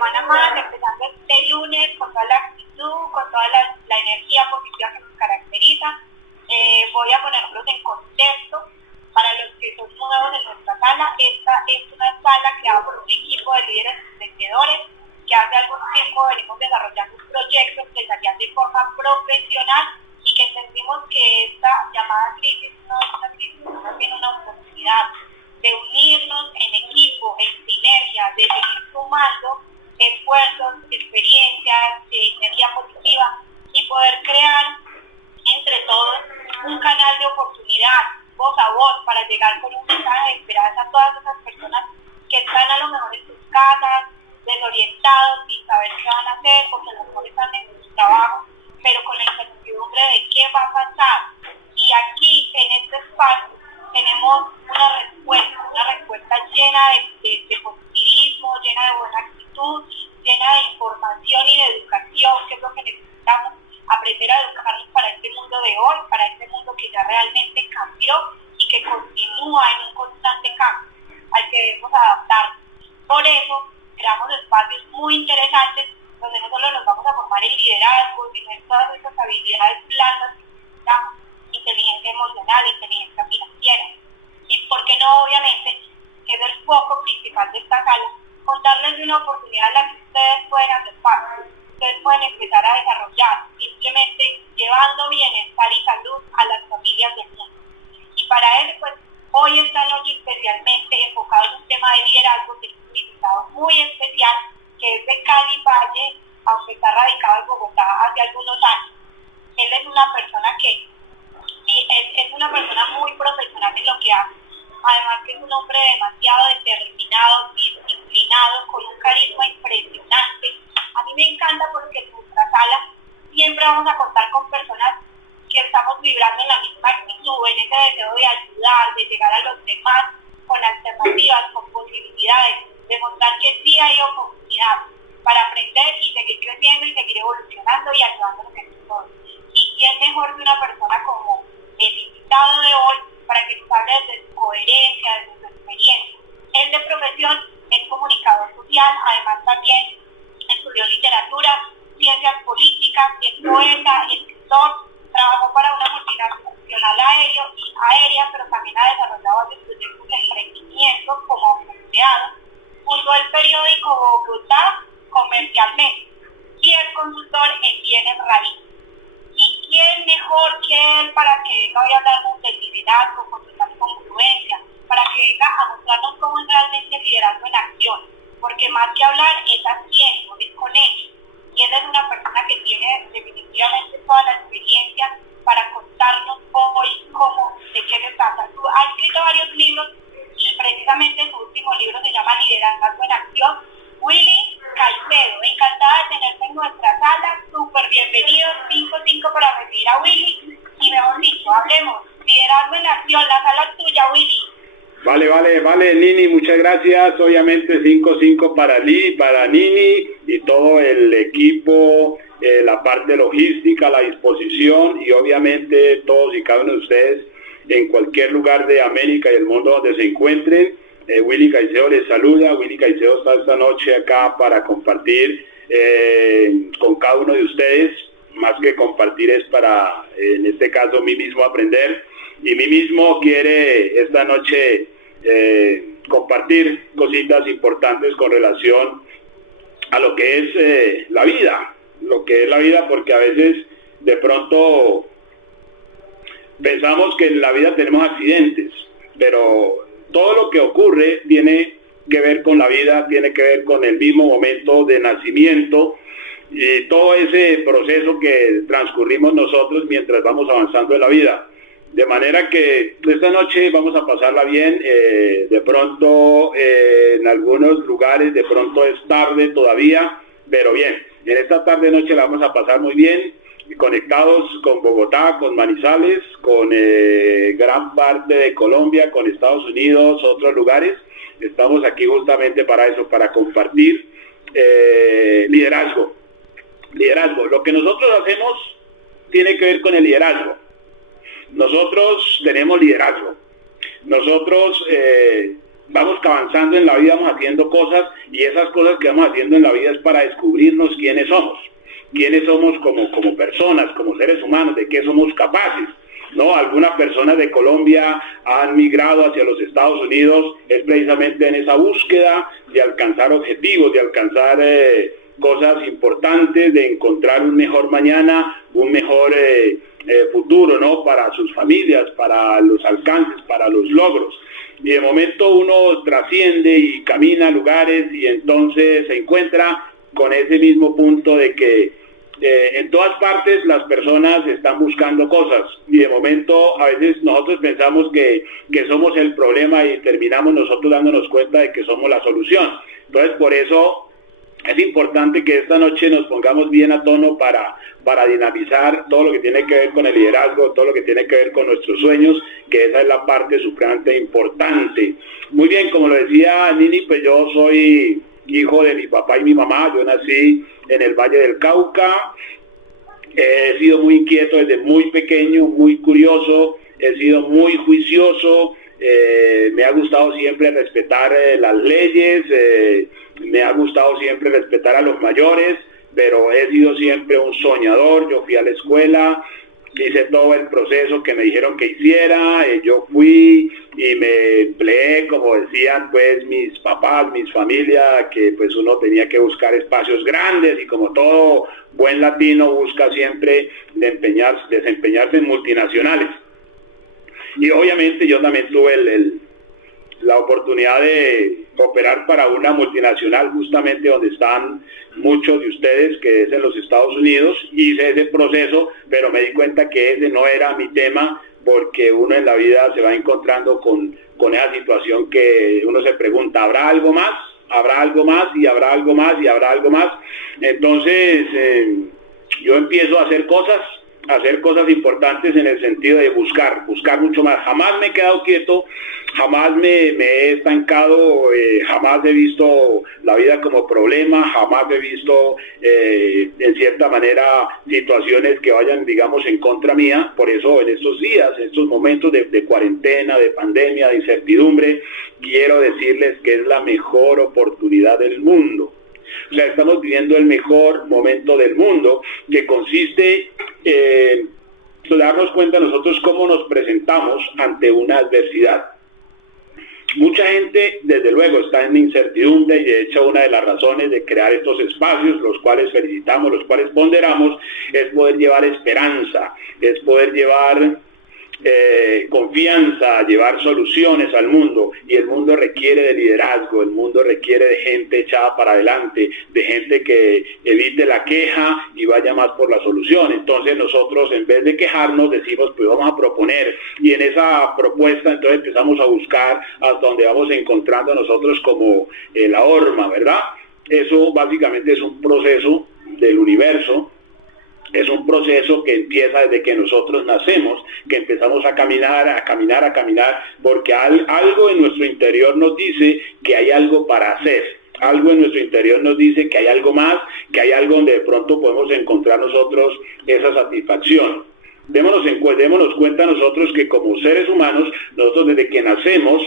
semana más, empezando este lunes con toda la actitud, con toda la energía positiva que nos caracteriza. Voy a ponerlos en contexto. Para los que son nuevos en nuestra sala, esta es una sala creada por un equipo de líderes emprendedores que hace algún tiempo venimos desarrollando un proyecto empresarial de forma profesional y que entendimos que esta llamada crisis no es una crisis, sino más bien una oportunidad de unirnos en equipo, en sinergia, de seguir sumando esfuerzos, experiencias, energía positiva y poder crear entre todos un canal de oportunidad, voz a voz, para llegar con un mensaje de esperanza a todas esas personas que están a lo mejor en sus casas, desorientados, sin saber qué van a hacer, porque a lo mejor están en sus trabajos, pero con la incertidumbre de qué va a pasar. Y aquí, en este espacio, tenemos una respuesta llena de positivismo, llena de buena actitud, llena de información y de educación, que es lo que necesitamos, aprender a educarnos para este mundo de hoy, para este mundo que ya realmente cambió y que continúa en un constante cambio al que debemos adaptarnos. Por eso, creamos espacios muy interesantes donde no solo nos vamos a formar en liderazgo, sino en todas esas habilidades blandas que necesitamos, inteligencia emocional, inteligencia financiera. Y por qué no, obviamente, que es el foco principal de esta sala, contarles de una oportunidad en la que ustedes pueden hacer parte. Ustedes pueden empezar a desarrollar, simplemente llevando bienestar y salud a las familias del mundo. Y para eso, pues, hoy esta noche especialmente enfocado en un tema de liderazgo, que es un invitado muy especial, que es de Cali Valle, aunque está radicado en Bogotá hace algunos años. Él es una persona que es una persona muy profesional en lo que hace. Además que es un hombre demasiado determinado, disciplinado, con un carisma impresionante. A mí me encanta porque en nuestra sala siempre vamos a contar con personas que estamos vibrando en la misma actitud, en ese deseo de ayudar, de llegar a los demás, con alternativas, con posibilidades, demostrar que sí hay oportunidad para aprender y seguir creciendo y seguir evolucionando y ayudándonos entre todos. Y quién mejor que una persona como el invitado de hoy para que nos hable de su coherencia, de su experiencia. Él de profesión es comunicador social, además también estudió literatura, ciencias políticas, es poeta, escritor, trabajó para una multinacional aérea, pero también ha desarrollado varios proyectos de emprendimiento como empleado. Fundó el periódico Bogotá Comercialmente y es consultor en bienes raíces. ¿Y quién mejor que él para que venga hoy a hablarnos del liderazgo con total congruencia, para que venga a mostrarnos cómo es realmente el liderazgo en acción? Porque más que hablar es haciendo, es con ellos. Y él es una persona que tiene definitivamente toda la experiencia para contarnos hoy cómo, de qué se trata. Ha escrito varios libros y precisamente su último libro se llama Liderazgo en Acción. Willy Caicedo, encantada de tenerte en nuestra sala, súper bienvenidos, 5-5 para recibir a Willy, y mejor dicho, hablemos, liderazgo en acción, la sala es tuya, Willy. Vale, Nini, muchas gracias, obviamente 5-5 para Lee, para Nini y todo el equipo, la parte logística, la disposición y obviamente todos y cada uno de ustedes en cualquier lugar de América y el mundo donde se encuentren. Willy Caicedo les saluda. Willy Caicedo está esta noche acá para compartir con cada uno de ustedes. Más que compartir es para, en este caso, mí mismo aprender. Y mí mismo quiere esta noche compartir cositas importantes con relación a lo que es la vida. Lo que es la vida, porque a veces de pronto pensamos que en la vida tenemos accidentes, pero todo lo que ocurre tiene que ver con la vida, tiene que ver con el mismo momento de nacimiento y todo ese proceso que transcurrimos nosotros mientras vamos avanzando en la vida. De manera que esta noche vamos a pasarla bien, de pronto en algunos lugares de pronto es tarde todavía, pero bien, en esta tarde-noche la vamos a pasar muy bien, conectados con Bogotá, con Manizales, con gran parte de Colombia, con Estados Unidos, otros lugares. Estamos aquí justamente para eso, para compartir liderazgo. Lo que nosotros hacemos tiene que ver con el liderazgo. Nosotros tenemos liderazgo. Nosotros vamos avanzando en la vida, vamos haciendo cosas, y esas cosas que vamos haciendo en la vida es para descubrirnos quiénes somos como personas, como seres humanos, de qué somos capaces, ¿no? Algunas personas de Colombia han migrado hacia los Estados Unidos, es precisamente en esa búsqueda de alcanzar objetivos, de alcanzar cosas importantes, de encontrar un mejor mañana, un mejor futuro, ¿no? Para sus familias, para los alcances, para los logros. Y de momento uno trasciende y camina a lugares y entonces se encuentra con ese mismo punto de que en todas partes las personas están buscando cosas, y de momento a veces nosotros pensamos que somos el problema y terminamos nosotros dándonos cuenta de que somos la solución. Entonces por eso es importante que esta noche nos pongamos bien a tono para dinamizar todo lo que tiene que ver con el liderazgo, todo lo que tiene que ver con nuestros sueños, que esa es la parte supremamente importante. Muy bien, como lo decía Nini, pues yo soy hijo de mi papá y mi mamá. Yo nací en el Valle del Cauca. He sido muy inquieto desde muy pequeño, muy curioso, he sido muy juicioso, me ha gustado siempre respetar las leyes, me ha gustado siempre respetar a los mayores, pero he sido siempre un soñador. Yo fui a la escuela, hice todo el proceso que me dijeron que hiciera, yo fui y me empleé, como decían pues mis papás, mis familias, que pues uno tenía que buscar espacios grandes, y como todo buen latino busca siempre desempeñarse en multinacionales. Y obviamente yo también tuve la oportunidad de operar para una multinacional justamente donde están muchos de ustedes, que es en los Estados Unidos. Hice ese proceso, pero me di cuenta que ese no era mi tema, porque uno en la vida se va encontrando con esa situación que uno se pregunta, ¿habrá algo más? ¿Habrá algo más? Y habrá algo más, y habrá algo más. Entonces yo empiezo a hacer cosas importantes en el sentido de buscar mucho más. Jamás me he quedado quieto, jamás me he estancado, jamás he visto la vida como problema, jamás he visto en cierta manera situaciones que vayan, digamos, en contra mía. Por eso en estos días, en estos momentos de cuarentena, de pandemia, de incertidumbre, quiero decirles que es la mejor oportunidad del mundo. O sea, estamos viviendo el mejor momento del mundo, que consiste en darnos cuenta nosotros cómo nos presentamos ante una adversidad. Mucha gente, desde luego, está en incertidumbre, y de hecho una de las razones de crear estos espacios, los cuales felicitamos, los cuales ponderamos, es poder llevar esperanza, es poder llevar confianza, llevar soluciones al mundo. Y el mundo requiere de liderazgo, el mundo requiere de gente echada para adelante, de gente que evite la queja y vaya más por la solución. Entonces nosotros, en vez de quejarnos, decimos, pues vamos a proponer, y en esa propuesta entonces empezamos a buscar hasta donde vamos encontrando nosotros como la horma, ¿verdad? Eso básicamente es un proceso del universo. Es un proceso que empieza desde que nosotros nacemos, que empezamos a caminar, porque algo en nuestro interior nos dice que hay algo para hacer. Algo en nuestro interior nos dice que hay algo más, que hay algo donde de pronto podemos encontrar nosotros esa satisfacción. Démonos cuenta nosotros que como seres humanos, nosotros desde que nacemos,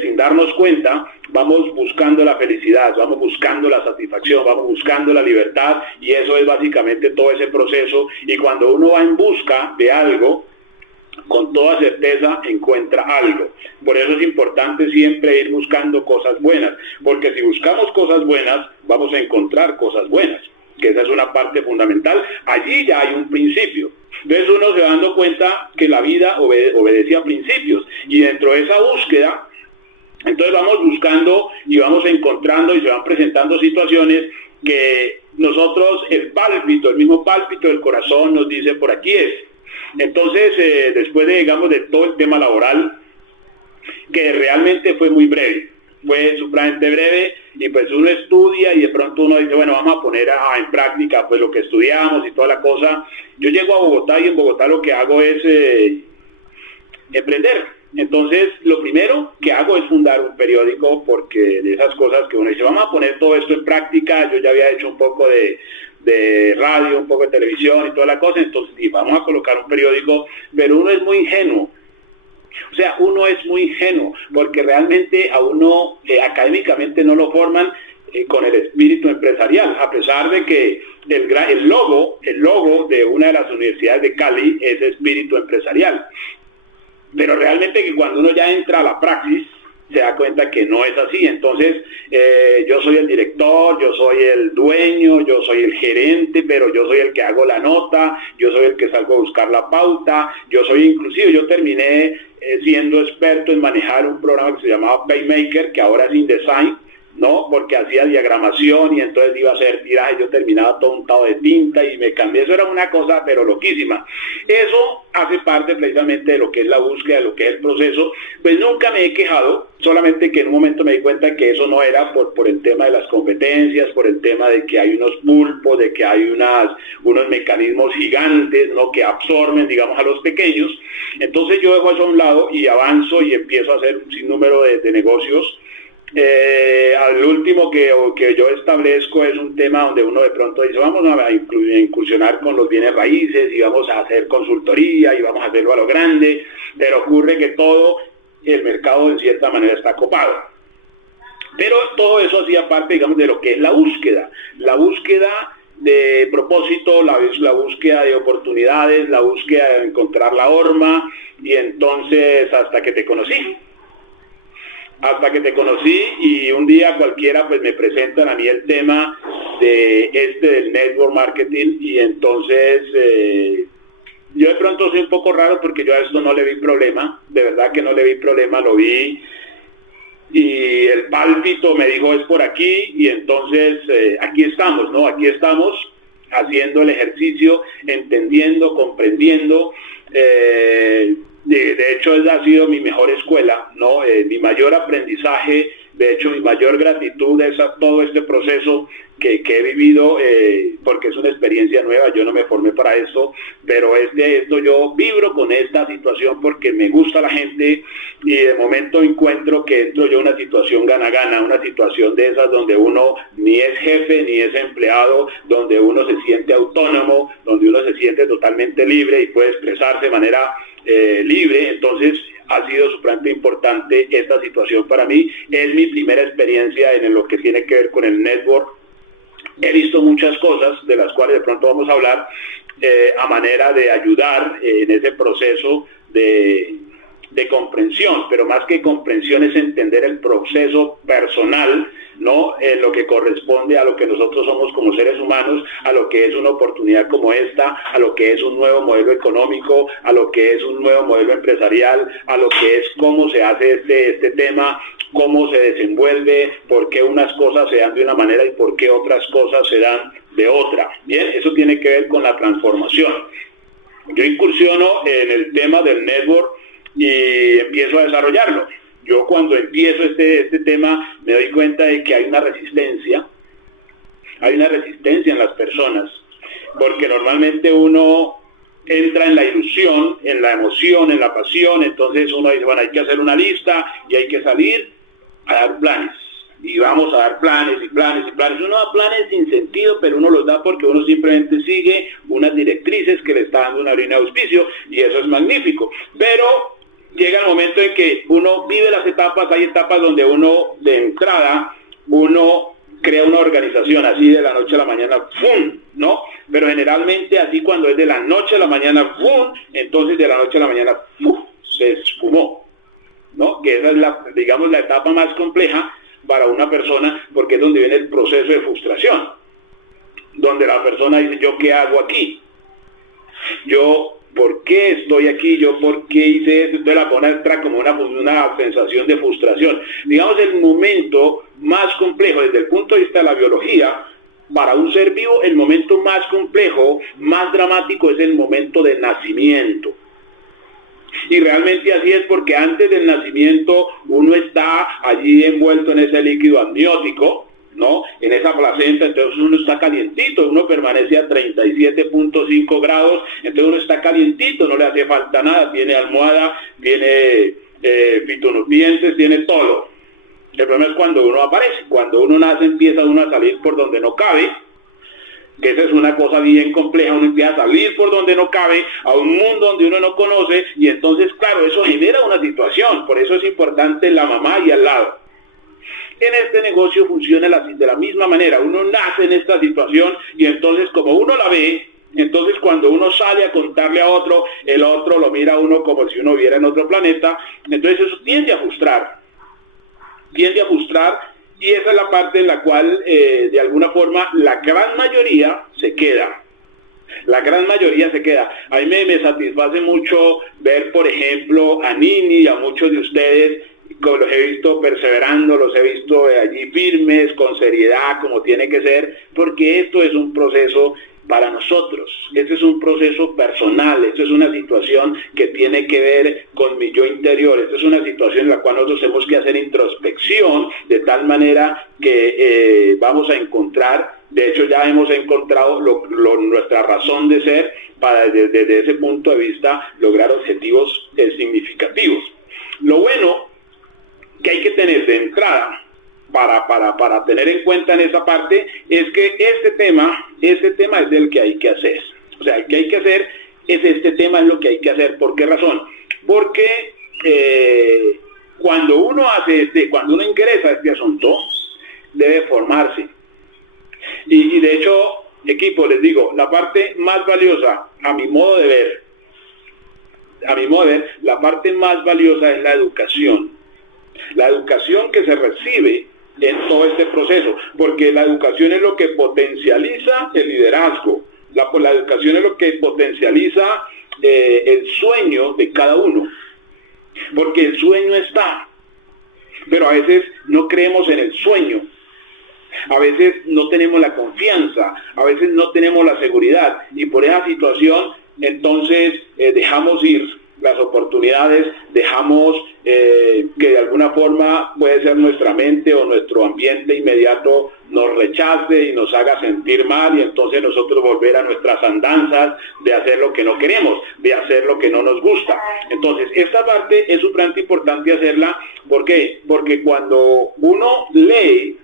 sin darnos cuenta, vamos buscando la felicidad, vamos buscando la satisfacción, vamos buscando la libertad, y eso es básicamente todo ese proceso. Y cuando uno va en busca de algo, con toda certeza encuentra algo. Por eso es importante siempre ir buscando cosas buenas, porque si buscamos cosas buenas, vamos a encontrar cosas buenas, que esa es una parte fundamental. Allí ya hay un principio. Entonces uno se va dando cuenta que la vida obedece a principios, y dentro de esa búsqueda, entonces vamos buscando y vamos encontrando, y se van presentando situaciones que nosotros, el mismo pálpito del corazón nos dice, por aquí es. Entonces, después de todo el tema laboral, que realmente fue muy breve, fue supremamente breve, y pues uno estudia y de pronto uno dice, bueno, vamos a poner en práctica pues lo que estudiamos y toda la cosa. Yo llego a Bogotá, y en Bogotá lo que hago es emprender. Entonces, lo primero que hago es fundar un periódico, porque de esas cosas que uno dice, vamos a poner todo esto en práctica. Yo ya había hecho un poco de radio, un poco de televisión y toda la cosa, entonces vamos a colocar un periódico, pero uno es muy ingenuo. O sea, uno es muy ingenuo, porque realmente a uno académicamente no lo forman con el espíritu empresarial, a pesar de que el logo de una de las universidades de Cali es espíritu empresarial. Pero realmente que cuando uno ya entra a la praxis, se da cuenta que no es así. Entonces, yo soy el director, yo soy el dueño, yo soy el gerente, pero yo soy el que hago la nota, yo soy el que salgo a buscar la pauta, yo terminé siendo experto en manejar un programa que se llamaba PayMaker, que ahora es InDesign, ¿no? Porque hacía diagramación y entonces iba a hacer tiraje, yo terminaba todo untado de tinta y me cambié. Eso era una cosa pero loquísima. Eso hace parte precisamente de lo que es la búsqueda, de lo que es el proceso. Pues nunca me he quejado, solamente que en un momento me di cuenta que eso no era por el tema de las competencias, por el tema de que hay unos pulpos, de que hay unos mecanismos gigantes, ¿no? Que absorben, digamos, a los pequeños. Entonces yo dejo eso a un lado y avanzo y empiezo a hacer un sinnúmero de negocios. Al último que yo establezco es un tema donde uno de pronto dice vamos a incursionar con los bienes raíces y vamos a hacer consultoría y vamos a hacerlo a lo grande, pero ocurre que todo el mercado en cierta manera está copado. Pero todo eso hacía parte, digamos, de lo que es la búsqueda de propósito, la búsqueda de oportunidades, la búsqueda de encontrar la horma, y entonces hasta que te conocí y un día cualquiera pues me presentan a mí el tema del network marketing, y entonces yo de pronto soy un poco raro porque yo a esto no le vi problema, de verdad que no le vi problema, lo vi y el pálpito me dijo es por aquí, y entonces aquí estamos, ¿no? Aquí estamos haciendo el ejercicio, entendiendo, comprendiendo. De hecho, esa ha sido mi mejor escuela, ¿no? Mi mayor aprendizaje, de hecho, mi mayor gratitud es a todo este proceso que he vivido, porque es una experiencia nueva. Yo no me formé para esto, pero yo vibro con esta situación porque me gusta la gente, y de momento encuentro que entro yo en una situación gana-gana, una situación de esas donde uno ni es jefe ni es empleado, donde uno se siente autónomo, donde uno se siente totalmente libre y puede expresarse de manera libre. Entonces ha sido supremamente importante esta situación para mí. Es mi primera experiencia en lo que tiene que ver con el network. He visto muchas cosas de las cuales de pronto vamos a hablar a manera de ayudar en ese proceso de comprensión, pero más que comprensión es entender el proceso personal, ¿no? Lo que corresponde a lo que nosotros somos como seres humanos, a lo que es una oportunidad como esta, a lo que es un nuevo modelo económico, a lo que es un nuevo modelo empresarial, a lo que es cómo se hace este tema, cómo se desenvuelve, por qué unas cosas se dan de una manera y por qué otras cosas se dan de otra. Bien, eso tiene que ver con la transformación. Yo incursiono en el tema del network y empiezo a desarrollarlo. Yo cuando empiezo este tema me doy cuenta de que hay una resistencia en las personas, porque normalmente uno entra en la ilusión, en la emoción, en la pasión. Entonces uno dice, bueno, hay que hacer una lista y hay que salir a dar planes, y vamos a dar planes y planes y planes. Uno da planes sin sentido, pero uno los da porque uno simplemente sigue unas directrices que le está dando una línea de auspicio, y eso es magnífico. Pero llega el momento en que uno vive las etapas. Hay etapas donde uno de entrada, uno crea una organización así de la noche a la mañana, ¡fum!, ¿no? Pero generalmente así cuando es de la noche a la mañana, ¡fum!, entonces de la noche a la mañana, ¡fum!, se esfumó, ¿no? Que esa es la etapa más compleja para una persona, porque es donde viene el proceso de frustración, donde la persona dice, ¿yo qué hago aquí? ¿Por qué estoy aquí? ¿Por qué hice eso? Entonces la persona entra como una sensación de frustración. Digamos, el momento más complejo desde el punto de vista de la biología, para un ser vivo, el momento más complejo, más dramático, es el momento de nacimiento. Y realmente así es, porque antes del nacimiento uno está allí envuelto en ese líquido amniótico, ¿no? En esa placenta. Entonces uno está calientito, uno permanece a 37.5 grados, entonces uno está calientito, no le hace falta nada, tiene almohada, tiene fitonutrientes, tiene todo. El problema es cuando uno aparece, cuando uno nace empieza uno a salir por donde no cabe, que esa es una cosa bien compleja. Uno empieza a salir por donde no cabe, a un mundo donde uno no conoce, y entonces, claro, eso genera una situación. Por eso es importante la mamá y al lado. En este negocio funciona de la misma manera. Uno nace en esta situación y entonces como uno la ve, entonces cuando uno sale a contarle a otro, el otro lo mira a uno como si uno viviera en otro planeta. Entonces eso tiende a frustrar. Y esa es la parte en la cual de alguna forma la gran mayoría se queda. La gran mayoría se queda. A mí me satisface mucho ver, por ejemplo, a Nini y a muchos de ustedes, como los he visto perseverando, los he visto allí firmes, con seriedad, como tiene que ser, porque esto es un proceso para nosotros. Este es un proceso personal, esto es una situación que tiene que ver con mi yo interior, esto es una situación en la cual nosotros tenemos que hacer introspección de tal manera que vamos a encontrar, de hecho ya hemos encontrado nuestra razón de ser para desde ese punto de vista lograr objetivos significativos. Lo bueno que hay que tener de entrada para tener en cuenta en esa parte es que este tema es el que hay que hacer. O sea, el que hay que hacer es este tema, es lo que hay que hacer. ¿Por qué razón? Porque cuando uno ingresa a este asunto, debe formarse. Y de hecho, equipo, les digo, la parte más valiosa, a mi modo de ver, la parte más valiosa es la educación. La educación que se recibe en todo este proceso, porque la educación es lo que potencializa el liderazgo, la educación es lo que potencializa el sueño de cada uno, porque el sueño está, pero a veces no creemos en el sueño, a veces no tenemos la confianza, a veces no tenemos la seguridad, y por esa situación entonces dejamos ir las oportunidades, dejamos que de alguna forma puede ser nuestra mente o nuestro ambiente inmediato nos rechace y nos haga sentir mal, y entonces nosotros volver a nuestras andanzas de hacer lo que no queremos, de hacer lo que no nos gusta. Entonces esta parte es sumamente importante hacerla. ¿Por qué? Porque cuando uno lee,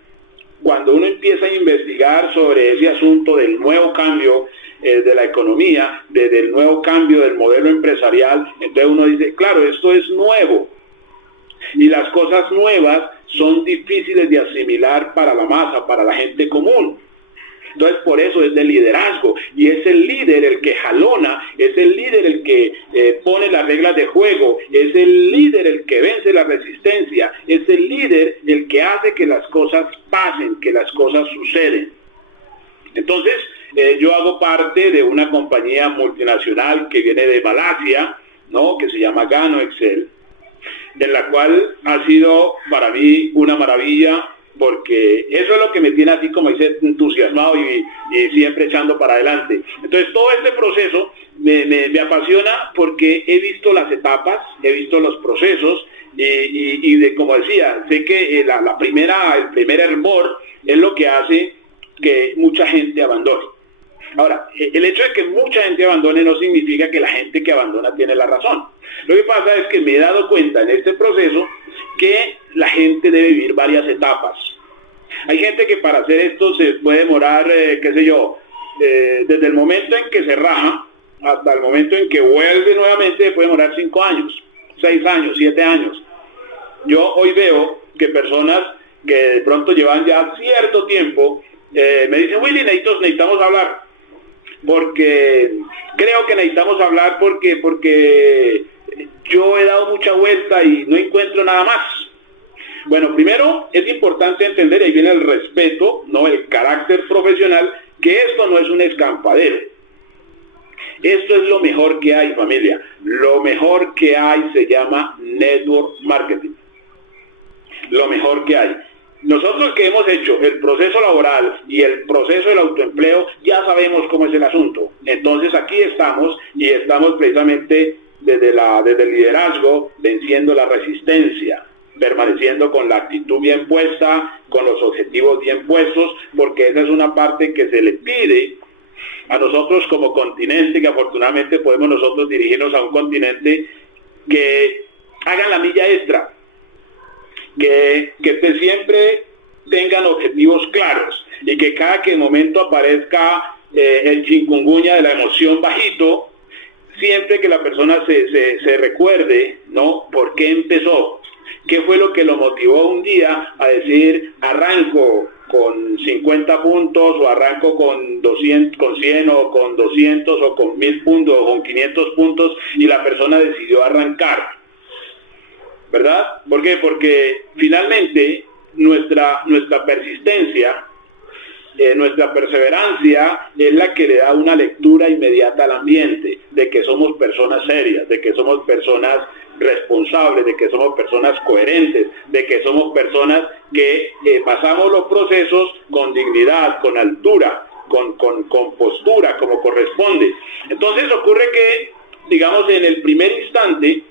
cuando uno empieza a investigar sobre ese asunto del nuevo cambio de la economía, del nuevo cambio del modelo empresarial, entonces uno dice, claro, esto es nuevo. Y las cosas nuevas son difíciles de asimilar para la masa, para la gente común. Entonces por eso es de liderazgo, y es el líder el que jalona, es el líder el que pone las reglas de juego, es el líder el que vence la resistencia, es el líder el que hace que las cosas pasen, que las cosas suceden. Entonces yo hago parte de una compañía multinacional que viene de Malasia, ¿no?, que se llama Gano Excel, en la cual ha sido para mí una maravilla, porque eso es lo que me tiene así, como dice, entusiasmado y siempre echando para adelante. Entonces todo este proceso me apasiona porque he visto las etapas, he visto los procesos y como decía, sé que el primer hervor es lo que hace que mucha gente abandone. Ahora, el hecho de que mucha gente abandone no significa que la gente que abandona tiene la razón. Lo que pasa es que me he dado cuenta en este proceso que la gente debe vivir varias etapas. Hay gente que para hacer esto se puede demorar, desde el momento en que se raja hasta el momento en que vuelve nuevamente, puede demorar 5 años, 6 años, 7 años. Yo hoy veo que personas que de pronto llevan ya cierto tiempo, me dicen, Willy, necesitamos hablar, porque creo que necesitamos hablar porque yo he dado mucha vuelta y no encuentro nada más. Bueno, primero es importante entender, y ahí viene el respeto, no el carácter profesional, que esto no es un escampadero. Esto es lo mejor que hay, familia. Lo mejor que hay se llama network marketing. Lo mejor que hay. Nosotros que hemos hecho el proceso laboral y el proceso del autoempleo, ya sabemos cómo es el asunto. Entonces aquí estamos, y estamos precisamente desde el liderazgo, venciendo la resistencia, permaneciendo con la actitud bien puesta, con los objetivos bien puestos, porque esa es una parte que se le pide a nosotros como continente, que afortunadamente podemos nosotros dirigirnos a un continente que hagan la milla extra, que siempre tengan objetivos claros, y que cada que momento aparezca el chikungunya de la emoción bajito, siempre que la persona se recuerde, ¿no? ¿Por qué empezó? ¿Qué fue lo que lo motivó un día a decir, arranco con 50 puntos, o arranco con 200, con 100, o con 200, o con 1000 puntos, o con 500 puntos, y la persona decidió arrancar? ¿Verdad? ¿Por qué? Porque finalmente nuestra persistencia, nuestra perseverancia es la que le da una lectura inmediata al ambiente, de que somos personas serias, de que somos personas responsables, de que somos personas coherentes, de que somos personas que pasamos los procesos con dignidad, con altura, con postura, como corresponde. Entonces ocurre que, digamos, en el primer instante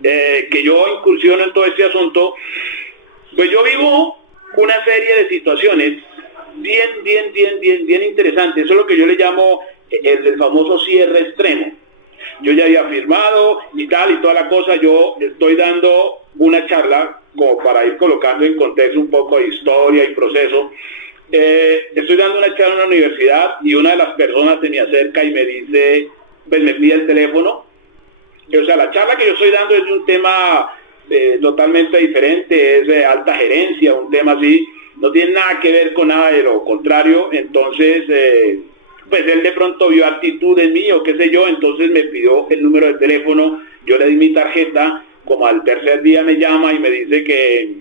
que yo incursiono en todo este asunto, pues yo vivo una serie de situaciones bien interesantes. Eso es lo que yo le llamo el famoso cierre extremo. Yo ya había firmado y tal y toda la cosa. Yo estoy dando una charla como para ir colocando en contexto un poco de historia y proceso. Estoy dando una charla en la universidad y una de las personas se me acerca y me dice, pues me pide el teléfono. O sea, la charla que yo estoy dando es de un tema totalmente diferente, es de alta gerencia, un tema así, no tiene nada que ver con nada de lo contrario. Entonces, pues él de pronto vio actitud en mí o qué sé yo, entonces me pidió el número de teléfono, yo le di mi tarjeta, como al tercer día me llama y me dice que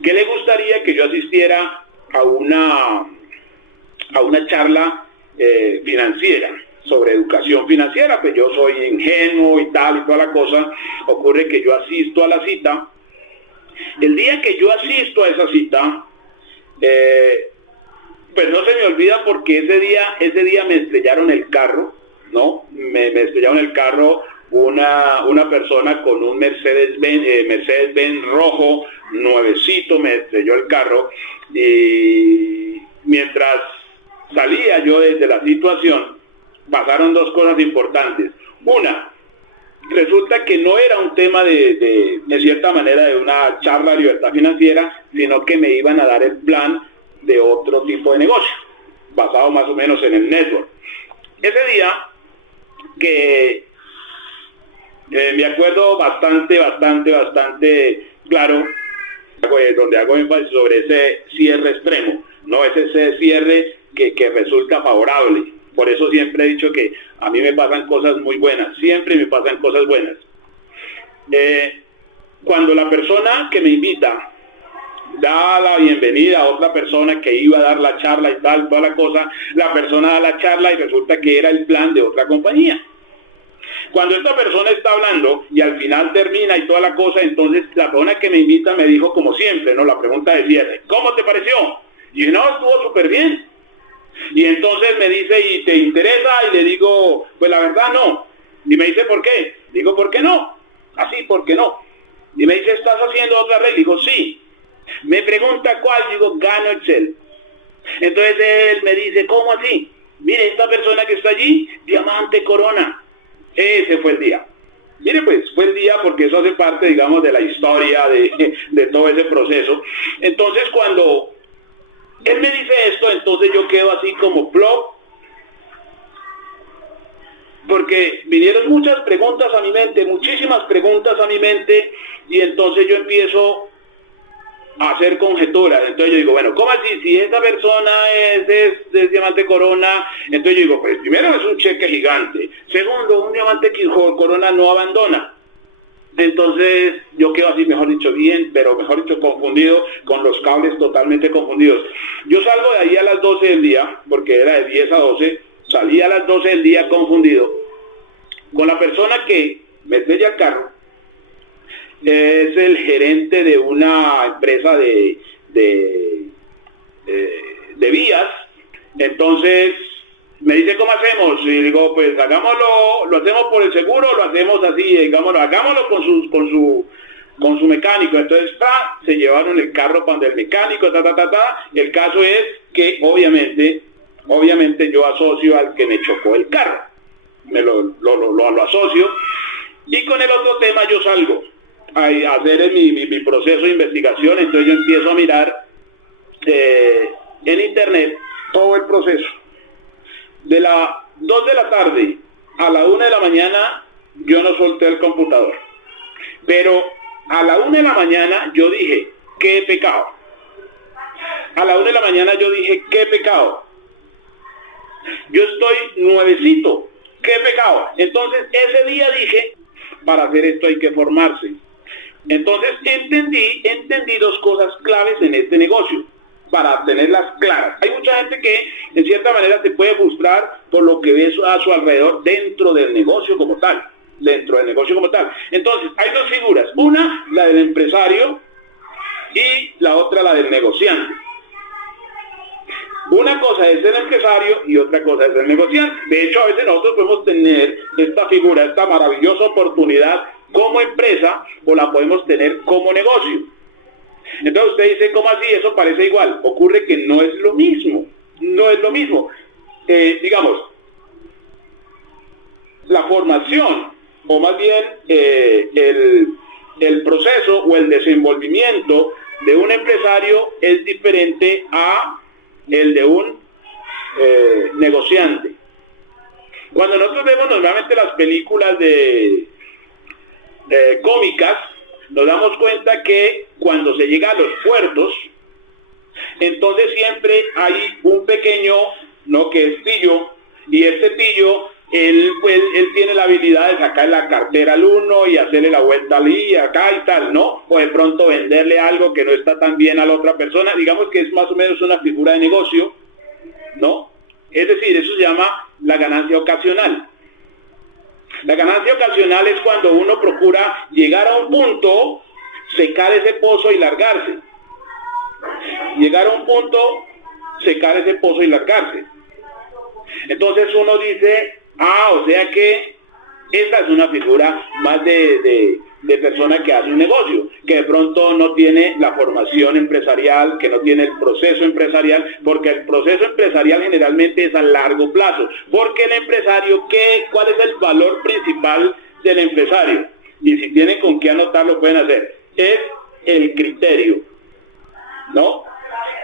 le gustaría que yo asistiera a una charla financiera, sobre educación financiera. Pues yo soy ingenuo y tal y toda la cosa. Ocurre que yo asisto a la cita. El día que yo asisto a esa cita, pues no se me olvida, porque ese día me estrellaron el carro, ¿no? Me estrellaron el carro una persona con un Mercedes-Benz rojo, nuevecito, me estrelló el carro. Y mientras salía yo desde la situación, pasaron dos cosas importantes. Una, resulta que no era un tema de cierta manera de una charla de libertad financiera, sino que me iban a dar el plan de otro tipo de negocio, basado más o menos en el network. Ese día, que me acuerdo bastante claro, donde hago énfasis sobre ese cierre extremo, no es ese cierre que resulta favorable. Por eso siempre he dicho que a mí me pasan cosas muy buenas, siempre me pasan cosas buenas. Cuando la persona que me invita da la bienvenida a otra persona que iba a dar la charla y tal, toda la cosa, la persona da la charla y resulta que era el plan de otra compañía. Cuando esta persona está hablando y al final termina y toda la cosa, entonces la persona que me invita me dijo, como siempre, ¿no?, la pregunta de cierre: ¿cómo te pareció? Y yo, no, estuvo súper bien. Y entonces me dice, ¿y te interesa? Y le digo, pues la verdad no. Y me dice, ¿por qué? Digo, ¿por qué no? Así, ¿por qué no? Y me dice, ¿estás haciendo otra red? Digo, sí. Me pregunta cuál, digo, Gano Excel. Entonces él me dice, ¿cómo así? Mire, esta persona que está allí, Diamante Corona. Ese fue el día. Mire, pues fue el día, porque eso hace parte, digamos, de la historia de todo ese proceso. Entonces cuando él me dice esto, entonces yo quedo así como plop, porque vinieron muchas preguntas a mi mente, muchísimas preguntas a mi mente, y entonces yo empiezo a hacer conjeturas. Entonces yo digo, bueno, ¿cómo así? Si esa persona es Diamante Corona, entonces yo digo, pues primero es un cheque gigante, segundo, un Diamante Corona no abandona. Entonces yo quedo así, mejor dicho, bien, pero mejor dicho, confundido, con los cables totalmente confundidos. Yo salgo de ahí a las 12 del día, porque era de 10 a 12, salí a las 12 del día confundido, con la persona que me estrella el carro. Es el gerente de una empresa de vías. Entonces me dice, ¿cómo hacemos? Y digo, pues hagámoslo, lo hacemos por el seguro, lo hacemos así, digámoslo, hagámoslo con su mecánico. Entonces se llevaron el carro para el mecánico, El caso es que obviamente yo asocio al que me chocó el carro, lo asocio, y con el otro tema yo salgo a hacer mi proceso de investigación. Entonces yo empiezo a mirar en internet todo el proceso. De las 2 de la tarde a la 1 de la mañana yo no solté el computador. Pero a la 1 de la mañana yo dije, qué pecado. A la 1 de la mañana yo dije, qué pecado. Yo estoy nuevecito, qué pecado. Entonces ese día dije, para hacer esto hay que formarse. Entonces entendí dos cosas claves en este negocio, para tenerlas claras. Hay mucha gente que en cierta manera se puede frustrar por lo que ve a su alrededor dentro del negocio como tal. Entonces hay dos figuras, una la del empresario y la otra la del negociante. Una cosa es el empresario y otra cosa es el negociante. De hecho, a veces nosotros podemos tener esta figura, esta maravillosa oportunidad como empresa, o la podemos tener como negocio. Entonces usted dice, ¿cómo así? Eso parece igual. Ocurre que no es lo mismo. Digamos, la formación, o más bien el proceso o el desenvolvimiento de un empresario es diferente a el de un negociante. Cuando nosotros vemos normalmente las películas de cómicas, nos damos cuenta que cuando se llega a los puertos, entonces siempre hay un pequeño, que es pillo, y este pillo, él tiene la habilidad de sacar la cartera al uno y hacerle la vuelta allí, acá y tal, ¿no? O de pronto venderle algo que no está tan bien a la otra persona. Digamos que es más o menos una figura de negocio, ¿no? Es decir, eso se llama la ganancia ocasional. La ganancia ocasional es cuando uno procura llegar a un punto, secar ese pozo y largarse. Llegar a un punto, secar ese pozo y largarse. Entonces uno dice, o sea que esta es una figura más de persona que hace un negocio, que de pronto no tiene la formación empresarial, que no tiene el proceso empresarial, porque el proceso empresarial generalmente es a largo plazo. Porque el empresario, ¿cuál es el valor principal del empresario? Y si tienen con qué anotarlo, pueden hacer. Es el criterio, ¿no?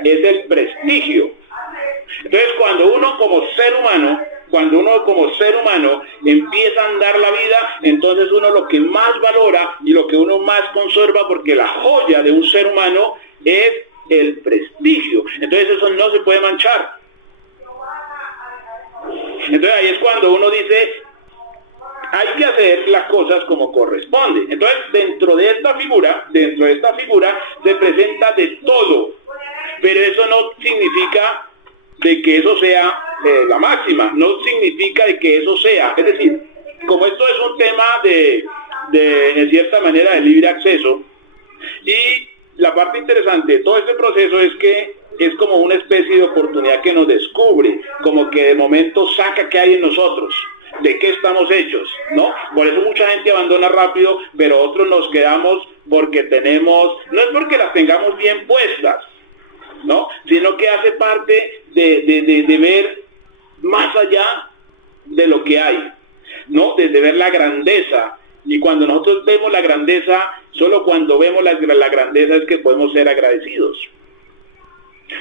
Es el prestigio. Entonces, cuando uno como ser humano empieza a andar la vida, entonces uno lo que más valora y lo que uno más conserva, porque la joya de un ser humano es el prestigio. Entonces eso no se puede manchar. Entonces ahí es cuando uno dice, hay que hacer las cosas como corresponde. Entonces dentro de esta figura se presenta de todo, pero eso no significa de que eso sea la máxima, no significa de que eso sea, es decir, como esto es un tema en cierta manera de libre acceso, y la parte interesante de todo este proceso es que es como una especie de oportunidad que nos descubre, como que de momento saca qué hay en nosotros, de qué estamos hechos, ¿no? Por eso mucha gente abandona rápido, pero otros nos quedamos porque no es porque las tengamos bien puestas, ¿no? Sino que hace parte de ver más allá de lo que hay, ¿no? De ver la grandeza. Y cuando nosotros vemos la grandeza, solo cuando vemos la grandeza es que podemos ser agradecidos.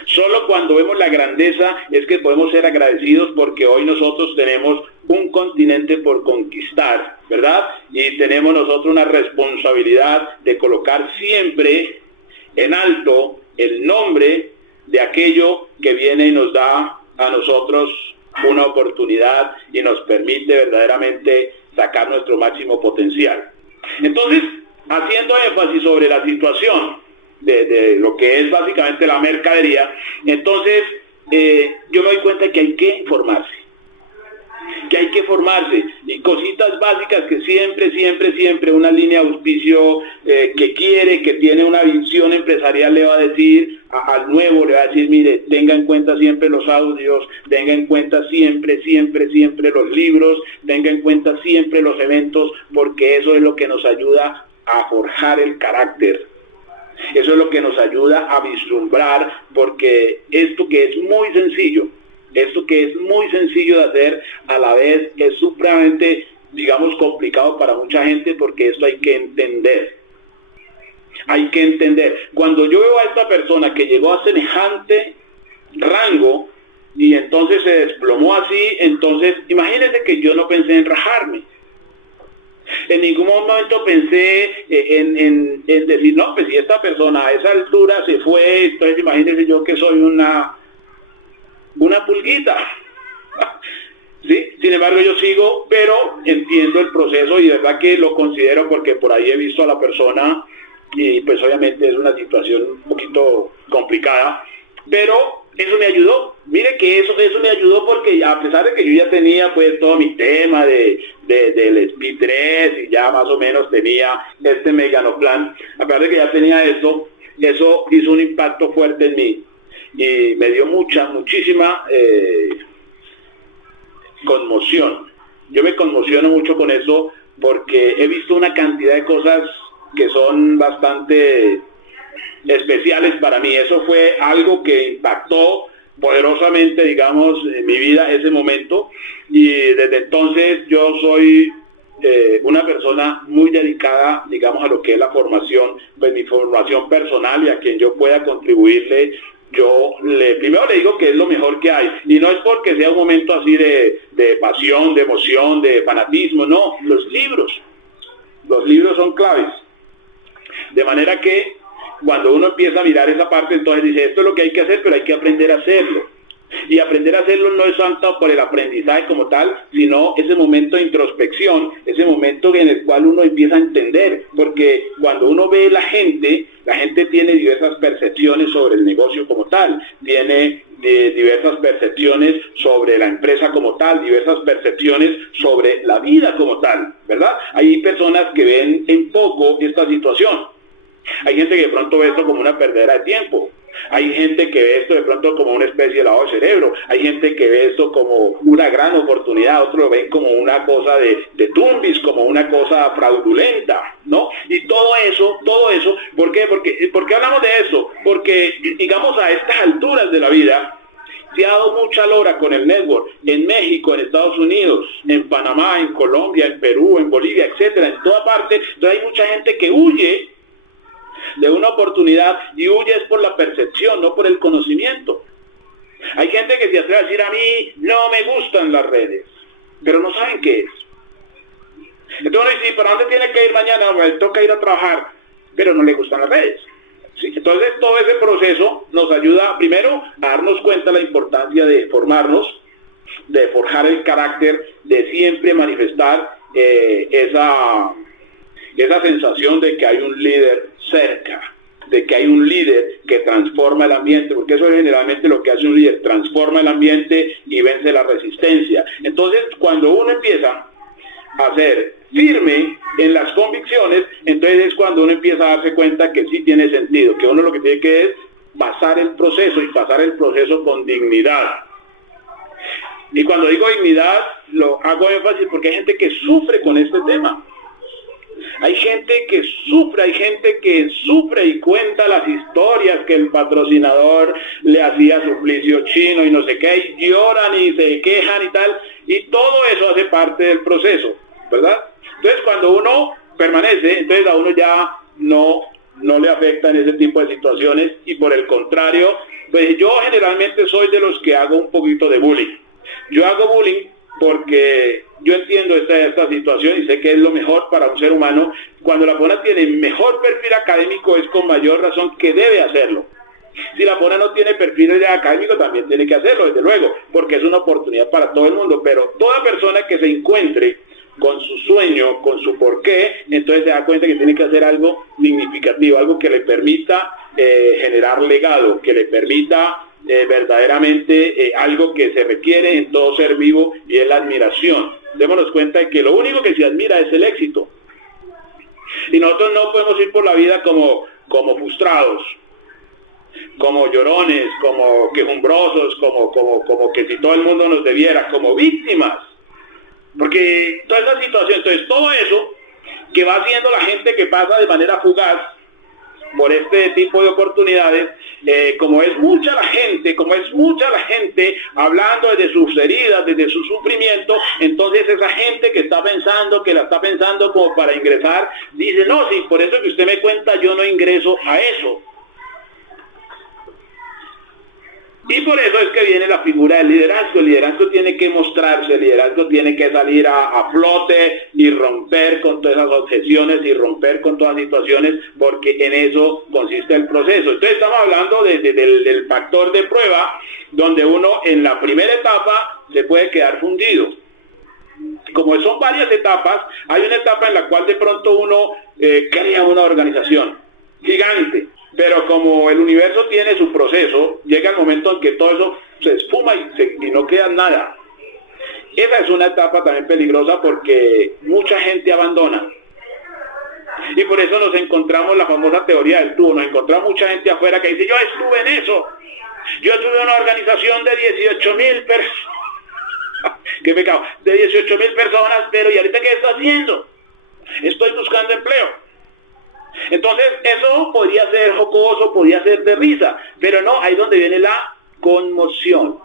Solo cuando vemos la grandeza es que podemos ser agradecidos, porque hoy nosotros tenemos un continente por conquistar, ¿verdad? Y tenemos nosotros una responsabilidad de colocar siempre en alto el nombre de aquello que viene y nos da a nosotros una oportunidad y nos permite verdaderamente sacar nuestro máximo potencial. Entonces, haciendo énfasis sobre la situación de lo que es básicamente la mercadería, entonces yo me doy cuenta que hay que formarse, y cositas básicas que siempre una línea de auspicio que tiene una visión empresarial le va a decir al nuevo, le va a decir, mire, tenga en cuenta siempre los audios, tenga en cuenta siempre los libros, tenga en cuenta siempre los eventos, porque eso es lo que nos ayuda a forjar el carácter. Eso es lo que nos ayuda a vislumbrar, porque esto que es muy sencillo de hacer, a la vez es supremamente, digamos, complicado para mucha gente, porque esto hay que entender. Cuando yo veo a esta persona que llegó a semejante rango, y entonces se desplomó así. Entonces imagínense que yo no pensé en rajarme. En ningún momento pensé en decir, no, pues si esta persona a esa altura se fue, entonces imagínense yo que soy una pulguita. ¿Sí? Sin embargo yo sigo, pero entiendo el proceso y de verdad que lo considero, porque por ahí he visto a la persona y pues obviamente es una situación un poquito complicada, pero eso me ayudó. Mire que eso me ayudó, porque a pesar de que yo ya tenía pues todo mi tema del Speed 3 y ya más o menos tenía este Meganoplan, a pesar de que ya tenía eso hizo un impacto fuerte en mí y me dio muchísima conmoción. Yo me conmociono mucho con eso porque he visto una cantidad de cosas que son bastante especiales para mí. Eso fue algo que impactó poderosamente, digamos, en mi vida ese momento, y desde entonces yo soy una persona muy dedicada, digamos, a lo que es la formación, pues mi formación personal, y a quien yo pueda contribuirle. Yo primero le digo que es lo mejor que hay, y no es porque sea un momento así de pasión, de emoción, de fanatismo, no, los libros son claves, de manera que cuando uno empieza a mirar esa parte, entonces dice, esto es lo que hay que hacer, pero hay que aprender a hacerlo. Y aprender a hacerlo no es tanto por el aprendizaje como tal, sino ese momento de introspección, ese momento en el cual uno empieza a entender, porque cuando uno ve la gente tiene diversas percepciones sobre el negocio como tal, tiene diversas percepciones sobre la empresa como tal, diversas percepciones sobre la vida como tal, ¿verdad? Hay personas que ven en poco esta situación. Hay gente que de pronto ve esto como una perdera de tiempo. Hay gente que ve esto de pronto como una especie de lavado de cerebro. Hay gente que ve esto como una gran oportunidad. Otros lo ven como una cosa de tumbis, como una cosa fraudulenta, ¿no? Y todo eso, ¿por qué? ¿Por qué hablamos de eso? Porque, digamos, a estas alturas de la vida se ha dado mucha lora con el network, en México, en Estados Unidos, en Panamá, en Colombia, en Perú, en Bolivia, etcétera, en toda parte. Entonces hay mucha gente que huye de una oportunidad, y huye es por la percepción, no por el conocimiento. Hay gente que se atreve a decir, a mí no me gustan las redes, pero no saben qué es. Entonces, si ¿para dónde tiene que ir mañana? Me toca ir a trabajar, pero no le gustan las redes. ¿Sí? Entonces todo ese proceso nos ayuda primero a darnos cuenta de la importancia de formarnos, de forjar el carácter, de siempre manifestar esa sensación de que hay un líder cerca, de que hay un líder que transforma el ambiente, porque eso es generalmente lo que hace un líder, transforma el ambiente y vence la resistencia. Entonces, cuando uno empieza a ser firme en las convicciones, entonces es cuando uno empieza a darse cuenta que sí tiene sentido, que uno lo que tiene que es pasar el proceso, y pasar el proceso con dignidad. Y cuando digo dignidad, lo hago énfasis porque hay gente que sufre con este tema. Hay gente que sufre y cuenta las historias que el patrocinador le hacía suplicio chino y no sé qué, y lloran y se quejan y tal, y todo eso hace parte del proceso, ¿verdad? Entonces cuando uno permanece, entonces a uno ya no le afectan ese tipo de situaciones, y por el contrario, pues yo generalmente soy de los que hago un poquito de bullying. Yo hago bullying porque yo entiendo esta situación y sé que es lo mejor para un ser humano. Cuando la persona tiene mejor perfil académico, es con mayor razón que debe hacerlo. Si la persona no tiene perfil académico, también tiene que hacerlo, desde luego, porque es una oportunidad para todo el mundo. Pero toda persona que se encuentre con su sueño, con su porqué, entonces se da cuenta que tiene que hacer algo significativo, algo que le permita generar legado, que le permita verdaderamente algo que se requiere en todo ser vivo, y es la admiración. Démonos cuenta de que lo único que se admira es el éxito, y nosotros no podemos ir por la vida como frustrados, como llorones, como quejumbrosos, como que si todo el mundo nos debiera, como víctimas, porque toda esa situación, entonces todo eso que va haciendo la gente que pasa de manera fugaz por este tipo de oportunidades, como es mucha la gente hablando desde sus heridas, desde su sufrimiento, entonces esa gente que la está pensando como para ingresar, dice, no, sí, por eso que usted me cuenta, yo no ingreso a eso. Y por eso es que viene la figura del liderazgo. El liderazgo tiene que mostrarse, el liderazgo tiene que salir a flote y romper con todas esas objeciones y romper con todas las situaciones, porque en eso consiste el proceso. Entonces estamos hablando del factor de prueba, donde uno en la primera etapa se puede quedar fundido. Como son varias etapas, hay una etapa en la cual de pronto uno crea una organización gigante, pero como el universo tiene su proceso, llega el momento en que todo eso se esfuma y no queda nada. Esa es una etapa también peligrosa porque mucha gente abandona. Y por eso nos encontramos la famosa teoría del tubo, nos encontramos mucha gente afuera que dice, yo estuve en eso, yo tuve una organización de 18,000 personas, qué pecado, de 18,000 personas, pero ¿y ahorita qué estoy haciendo? Estoy buscando empleo. Entonces eso podría ser jocoso, podría ser de risa, pero no, ahí es donde viene la conmoción.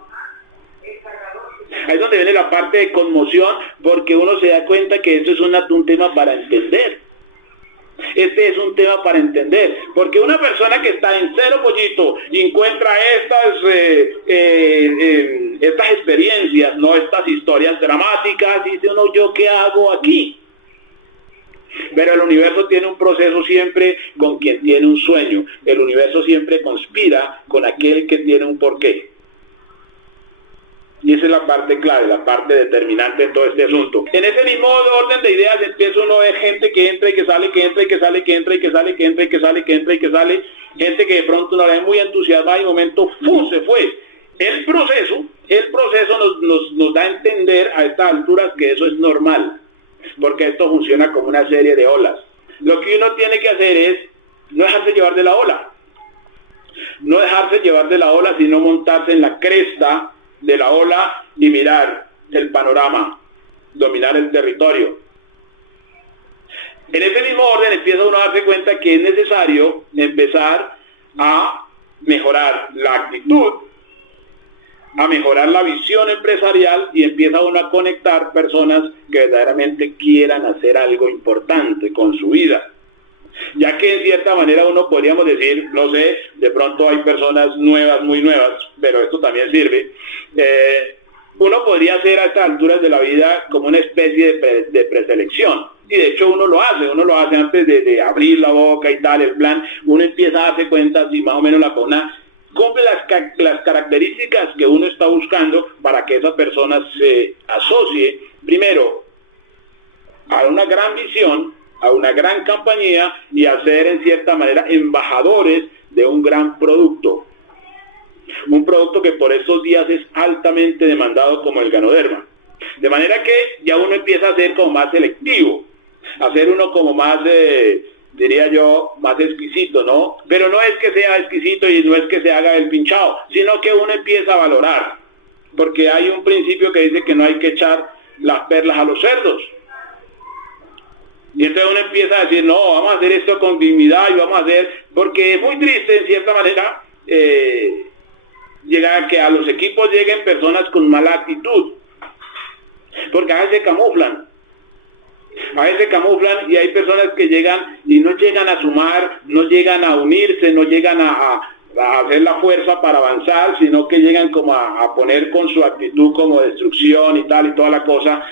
Ahí es donde viene la parte de conmoción, porque uno se da cuenta que esto es un tema para entender. Este es un tema para entender, porque una persona que está en cero pollito y encuentra estas experiencias, no estas historias dramáticas, dice uno, ¿yo qué hago aquí? Pero el universo tiene un proceso siempre con quien tiene un sueño. El universo siempre conspira con aquel que tiene un porqué. Y esa es la parte clave, la parte determinante en todo este asunto. En ese mismo orden de ideas empieza uno a ver gente que entra y que sale, que entra y que sale, que entra y que sale, que entra y que sale, que entra y que sale. Gente que de pronto uno la ve muy entusiasmada y de momento ¡fum!, se fue. El proceso nos da a entender a estas alturas que eso es normal, porque esto funciona como una serie de olas. Lo que uno tiene que hacer es no dejarse llevar de la ola. No dejarse llevar de la ola, sino montarse en la cresta de la ola y mirar el panorama, dominar el territorio. En ese mismo orden empieza uno a darse cuenta que es necesario empezar a mejorar la actitud, a mejorar la visión empresarial, y empieza uno a conectar personas que verdaderamente quieran hacer algo importante con su vida. Ya que en cierta manera uno podríamos decir, no sé, de pronto hay personas nuevas, muy nuevas, pero esto también sirve, uno podría hacer a estas alturas de la vida como una especie de preselección. Y de hecho uno lo hace antes de abrir la boca y tal, el plan, uno empieza a darse cuenta si más o menos la persona cumple las características que uno está buscando para que esa persona se asocie, primero, a una gran visión, a una gran compañía, y a ser en cierta manera embajadores de un gran producto. Un producto que por estos días es altamente demandado como el Ganoderma. De manera que ya uno empieza a ser como más selectivo, a ser uno como más, diría yo, más exquisito, ¿no? Pero no es que sea exquisito y no es que se haga el pinchado, sino que uno empieza a valorar. Porque hay un principio que dice que no hay que echar las perlas a los cerdos. Y entonces uno empieza a decir, no, vamos a hacer esto con dignidad y vamos a hacer, porque es muy triste en cierta manera llegar a que a los equipos lleguen personas con mala actitud, porque a veces se camuflan y hay personas que llegan y no llegan a sumar, no llegan a unirse, no llegan a hacer la fuerza para avanzar, sino que llegan como a poner con su actitud como destrucción y tal y toda la cosa.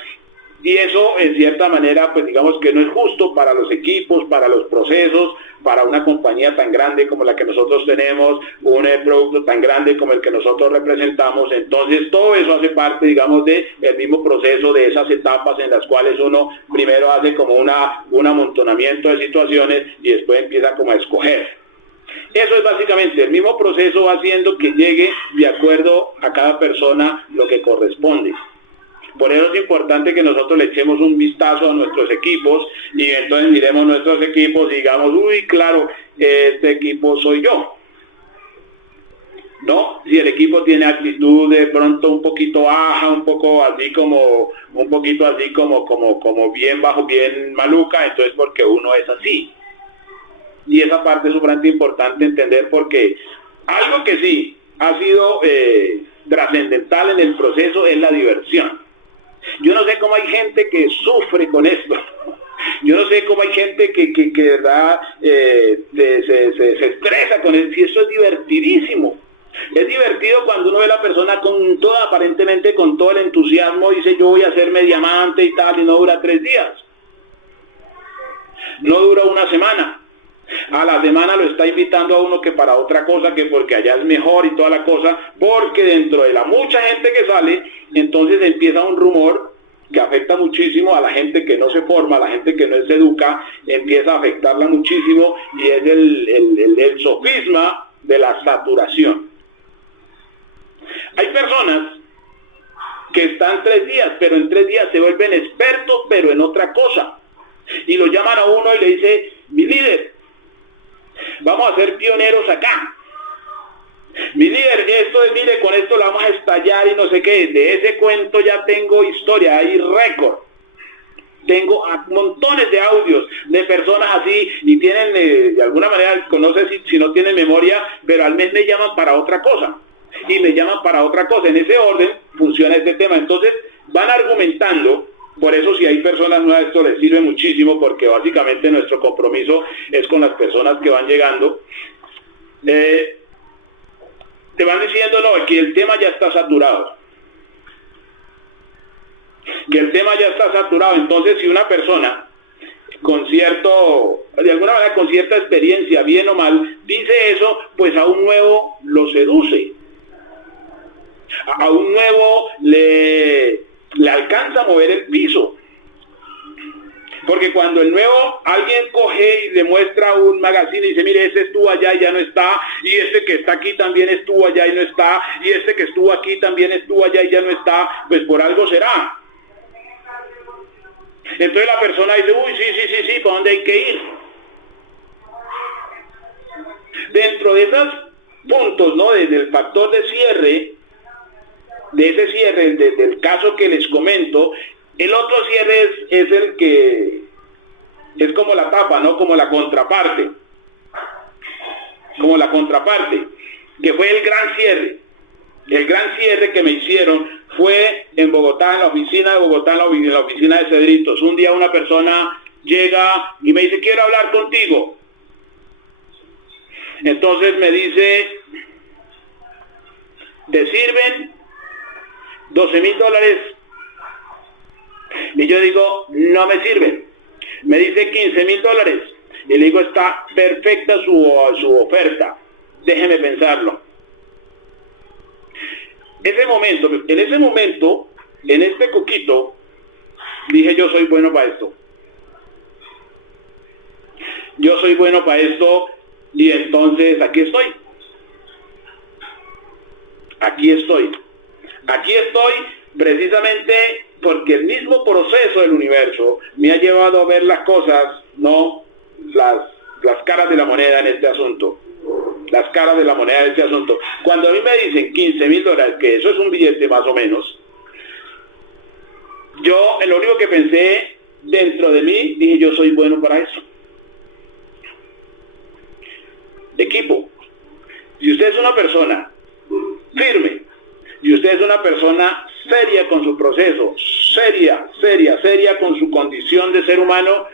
Y eso en cierta manera pues digamos que no es justo para los equipos, para los procesos, para una compañía tan grande como la que nosotros tenemos, un producto tan grande como el que nosotros representamos. Entonces todo eso hace parte, digamos, del mismo proceso, de esas etapas en las cuales uno primero hace como un amontonamiento de situaciones y después empieza como a escoger. Eso es básicamente el mismo proceso, va haciendo que llegue de acuerdo a cada persona lo que corresponde. Por eso es importante que nosotros le echemos un vistazo a nuestros equipos y entonces miremos nuestros equipos y digamos, uy, claro, este equipo soy yo. ¿No? Si el equipo tiene actitud de pronto un poquito baja, un poquito así como bien bajo, bien maluca, entonces porque uno es así. Y esa parte es sumamente importante entender, porque algo que sí ha sido trascendental en el proceso es la diversión. Yo no sé cómo hay gente que sufre con esto. Yo no sé cómo hay gente que de verdad se estresa con esto. Y eso es divertidísimo. Es divertido cuando uno ve a la persona con toda, aparentemente con todo el entusiasmo, dice yo voy a hacerme diamante y tal, y no dura 3 días. No dura una semana. A la semana lo está invitando a uno que para otra cosa, que porque allá es mejor y toda la cosa, porque dentro de la mucha gente que sale, entonces empieza un rumor que afecta muchísimo a la gente que no se forma, a la gente que no se educa, empieza a afectarla muchísimo, y es el sofisma de la saturación. Hay personas que están 3 días, pero en 3 días se vuelven expertos, pero en otra cosa. Y lo llaman a uno y le dice, mi líder, vamos a ser pioneros acá. Mi líder, esto es, mire, con esto lo vamos a estallar y no sé qué. De ese cuento ya tengo historia, hay récord. Tengo montones de audios de personas así y tienen, de alguna manera, no sé si no tienen memoria, pero al mes me llaman para otra cosa. Y me llaman para otra cosa. En ese orden funciona este tema. Entonces van argumentando. Por eso si hay personas nuevas esto les sirve muchísimo, porque básicamente nuestro compromiso es con las personas que van llegando. Te van diciendo, no, que el tema ya está saturado. Que el tema ya está saturado. Entonces si una persona con cierto, de alguna manera con cierta experiencia, bien o mal, dice eso, pues a un nuevo lo seduce. A un nuevo le alcanza a mover el piso. Porque cuando el nuevo, alguien coge y demuestra un magazine y dice, mire, este estuvo allá y ya no está, y este que está aquí también estuvo allá y no está, y este que estuvo aquí también estuvo allá y ya no está, pues por algo será. Entonces la persona dice, uy, sí, ¿para dónde hay que ir? Dentro de esos puntos, ¿no? Desde el factor de cierre, de ese cierre, del caso que les comento, el otro cierre es el que es como la tapa, ¿no? Como la contraparte. Como la contraparte, que fue el gran cierre. El gran cierre que me hicieron fue en Bogotá, en la oficina de Bogotá, en la oficina de Cedritos. Un día una persona llega y me dice, quiero hablar contigo. Entonces me dice, ¿te sirven $12,000? Y yo digo, no me sirven. Me dice $15,000. Y le digo, está perfecta su oferta. Déjeme pensarlo. En ese momento, en este coquito, dije, yo soy bueno para esto. Yo soy bueno para esto, y entonces aquí estoy. Aquí estoy precisamente porque el mismo proceso del universo me ha llevado a ver las cosas, no las caras de la moneda en este asunto. Las caras de la moneda de este asunto. Cuando a mí me dicen $15,000, que eso es un billete más o menos, yo lo único que pensé dentro de mí, dije, yo soy bueno para eso. Equipo, si usted es una persona firme, y usted es una persona seria con su proceso, seria con su condición de ser humano,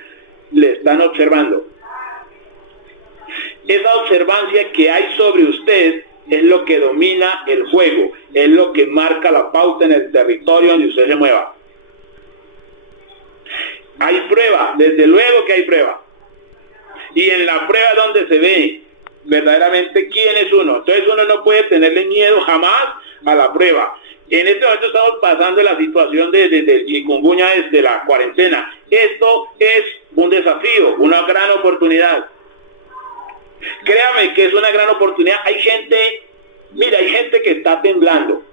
le están observando. Esa observancia que hay sobre usted es lo que domina el juego, es lo que marca la pauta en el territorio donde usted se mueva. Hay prueba, desde luego que hay prueba. Y en la prueba es donde se ve verdaderamente quién es uno. Entonces uno no puede tenerle miedo jamás a la prueba. En este momento estamos pasando la situación del chikungunya, desde la cuarentena. Esto es un desafío, una gran oportunidad. Créame que es una gran oportunidad. Hay gente que está temblando.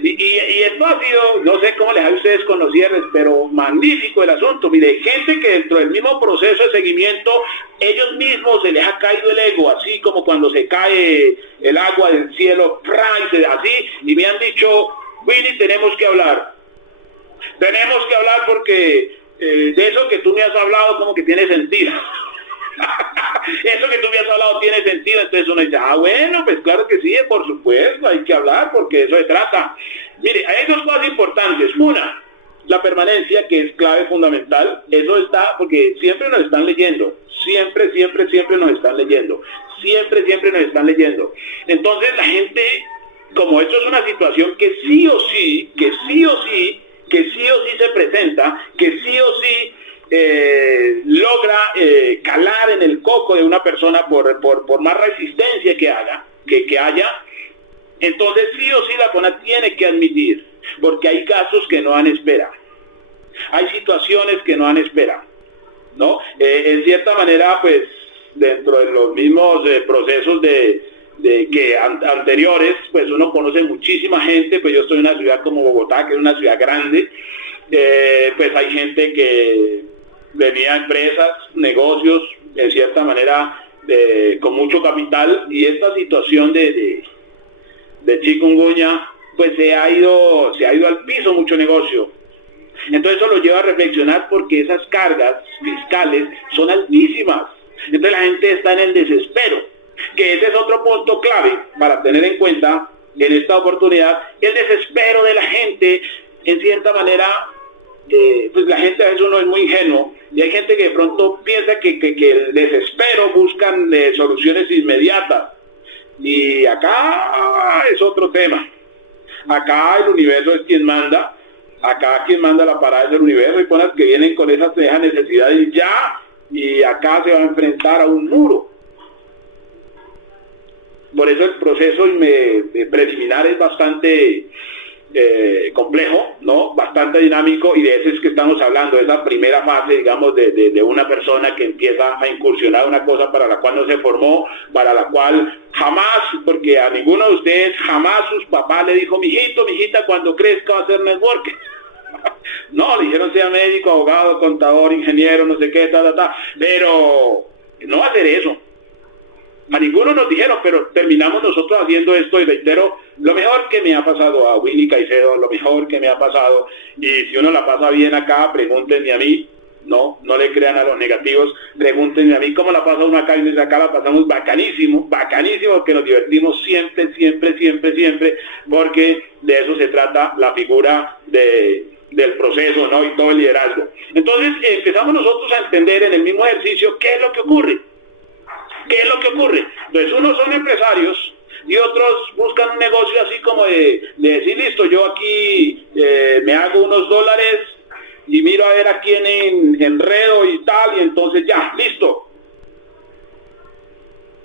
Y esto ha sido, no sé cómo les hay a ustedes con los cierres, pero magnífico el asunto. Mire, hay gente que dentro del mismo proceso de seguimiento, ellos mismos se les ha caído el ego, así como cuando se cae el agua del cielo, así, y me han dicho, Willy, tenemos que hablar porque de eso que tú me has hablado como que tiene sentido. Eso que tú me has hablado tiene sentido. Entonces uno dice, bueno, pues claro que sí, por supuesto, hay que hablar porque eso se trata. Mire, hay dos cosas importantes. Una, la permanencia, que es clave fundamental. Eso está porque siempre nos están leyendo, siempre nos están leyendo. siempre nos están leyendo. Entonces la gente, como esto es una situación que sí o sí se presenta, que sí o sí logra calar en el coco de una persona por más resistencia que haya, entonces sí o sí la persona tiene que admitir, porque hay casos que no han esperado, hay situaciones que no han esperado, ¿no? En cierta manera, pues, dentro de los mismos procesos anteriores, pues uno conoce muchísima gente. Pues yo estoy en una ciudad como Bogotá, que es una ciudad grande, pues hay gente que venía a empresas, negocios, en cierta manera, con mucho capital, y esta situación de chikungunya, pues se ha ido al piso mucho negocio. Entonces eso lo lleva a reflexionar, porque esas cargas fiscales son altísimas. Entonces la gente está en el desespero, que ese es otro punto clave para tener en cuenta en esta oportunidad. El desespero de la gente, en cierta manera, pues la gente a veces uno es muy ingenuo, y hay gente que de pronto piensa que el desespero buscan soluciones inmediatas, y acá es otro tema. Acá el universo es quien manda. Acá quien manda la parada es el universo. Hay personas que vienen con esas necesidades ya, y acá se va a enfrentar a un muro. Por eso el proceso preliminar es bastante complejo, ¿no? Bastante dinámico, y de eso es que estamos hablando, de esa primera fase, digamos, de una persona que empieza a incursionar una cosa para la cual no se formó, para la cual jamás, porque a ninguno de ustedes jamás sus papás le dijo: mijito, mijita, cuando crezca va a hacer networking. No, le dijeron sea médico, abogado, contador, ingeniero, no sé qué, pero no va a hacer eso. A ninguno nos dijeron, pero terminamos nosotros haciendo esto. Y reitero, lo mejor que me ha pasado a Willy Caicedo, lo mejor que me ha pasado, y si uno la pasa bien acá, pregúntenme a mí, no le crean a los negativos, pregúntenme a mí cómo la pasa uno acá, y desde acá la pasamos bacanísimo, que nos divertimos siempre, porque de eso se trata la figura del proceso, ¿no? Y todo el liderazgo. Entonces empezamos nosotros a entender en el mismo ejercicio qué es lo que ocurre. ¿Qué es lo que ocurre? Entonces unos son empresarios y otros buscan un negocio así como de decir: listo, yo aquí me hago unos dólares y miro a ver a quién enredo y tal, y entonces ya, listo.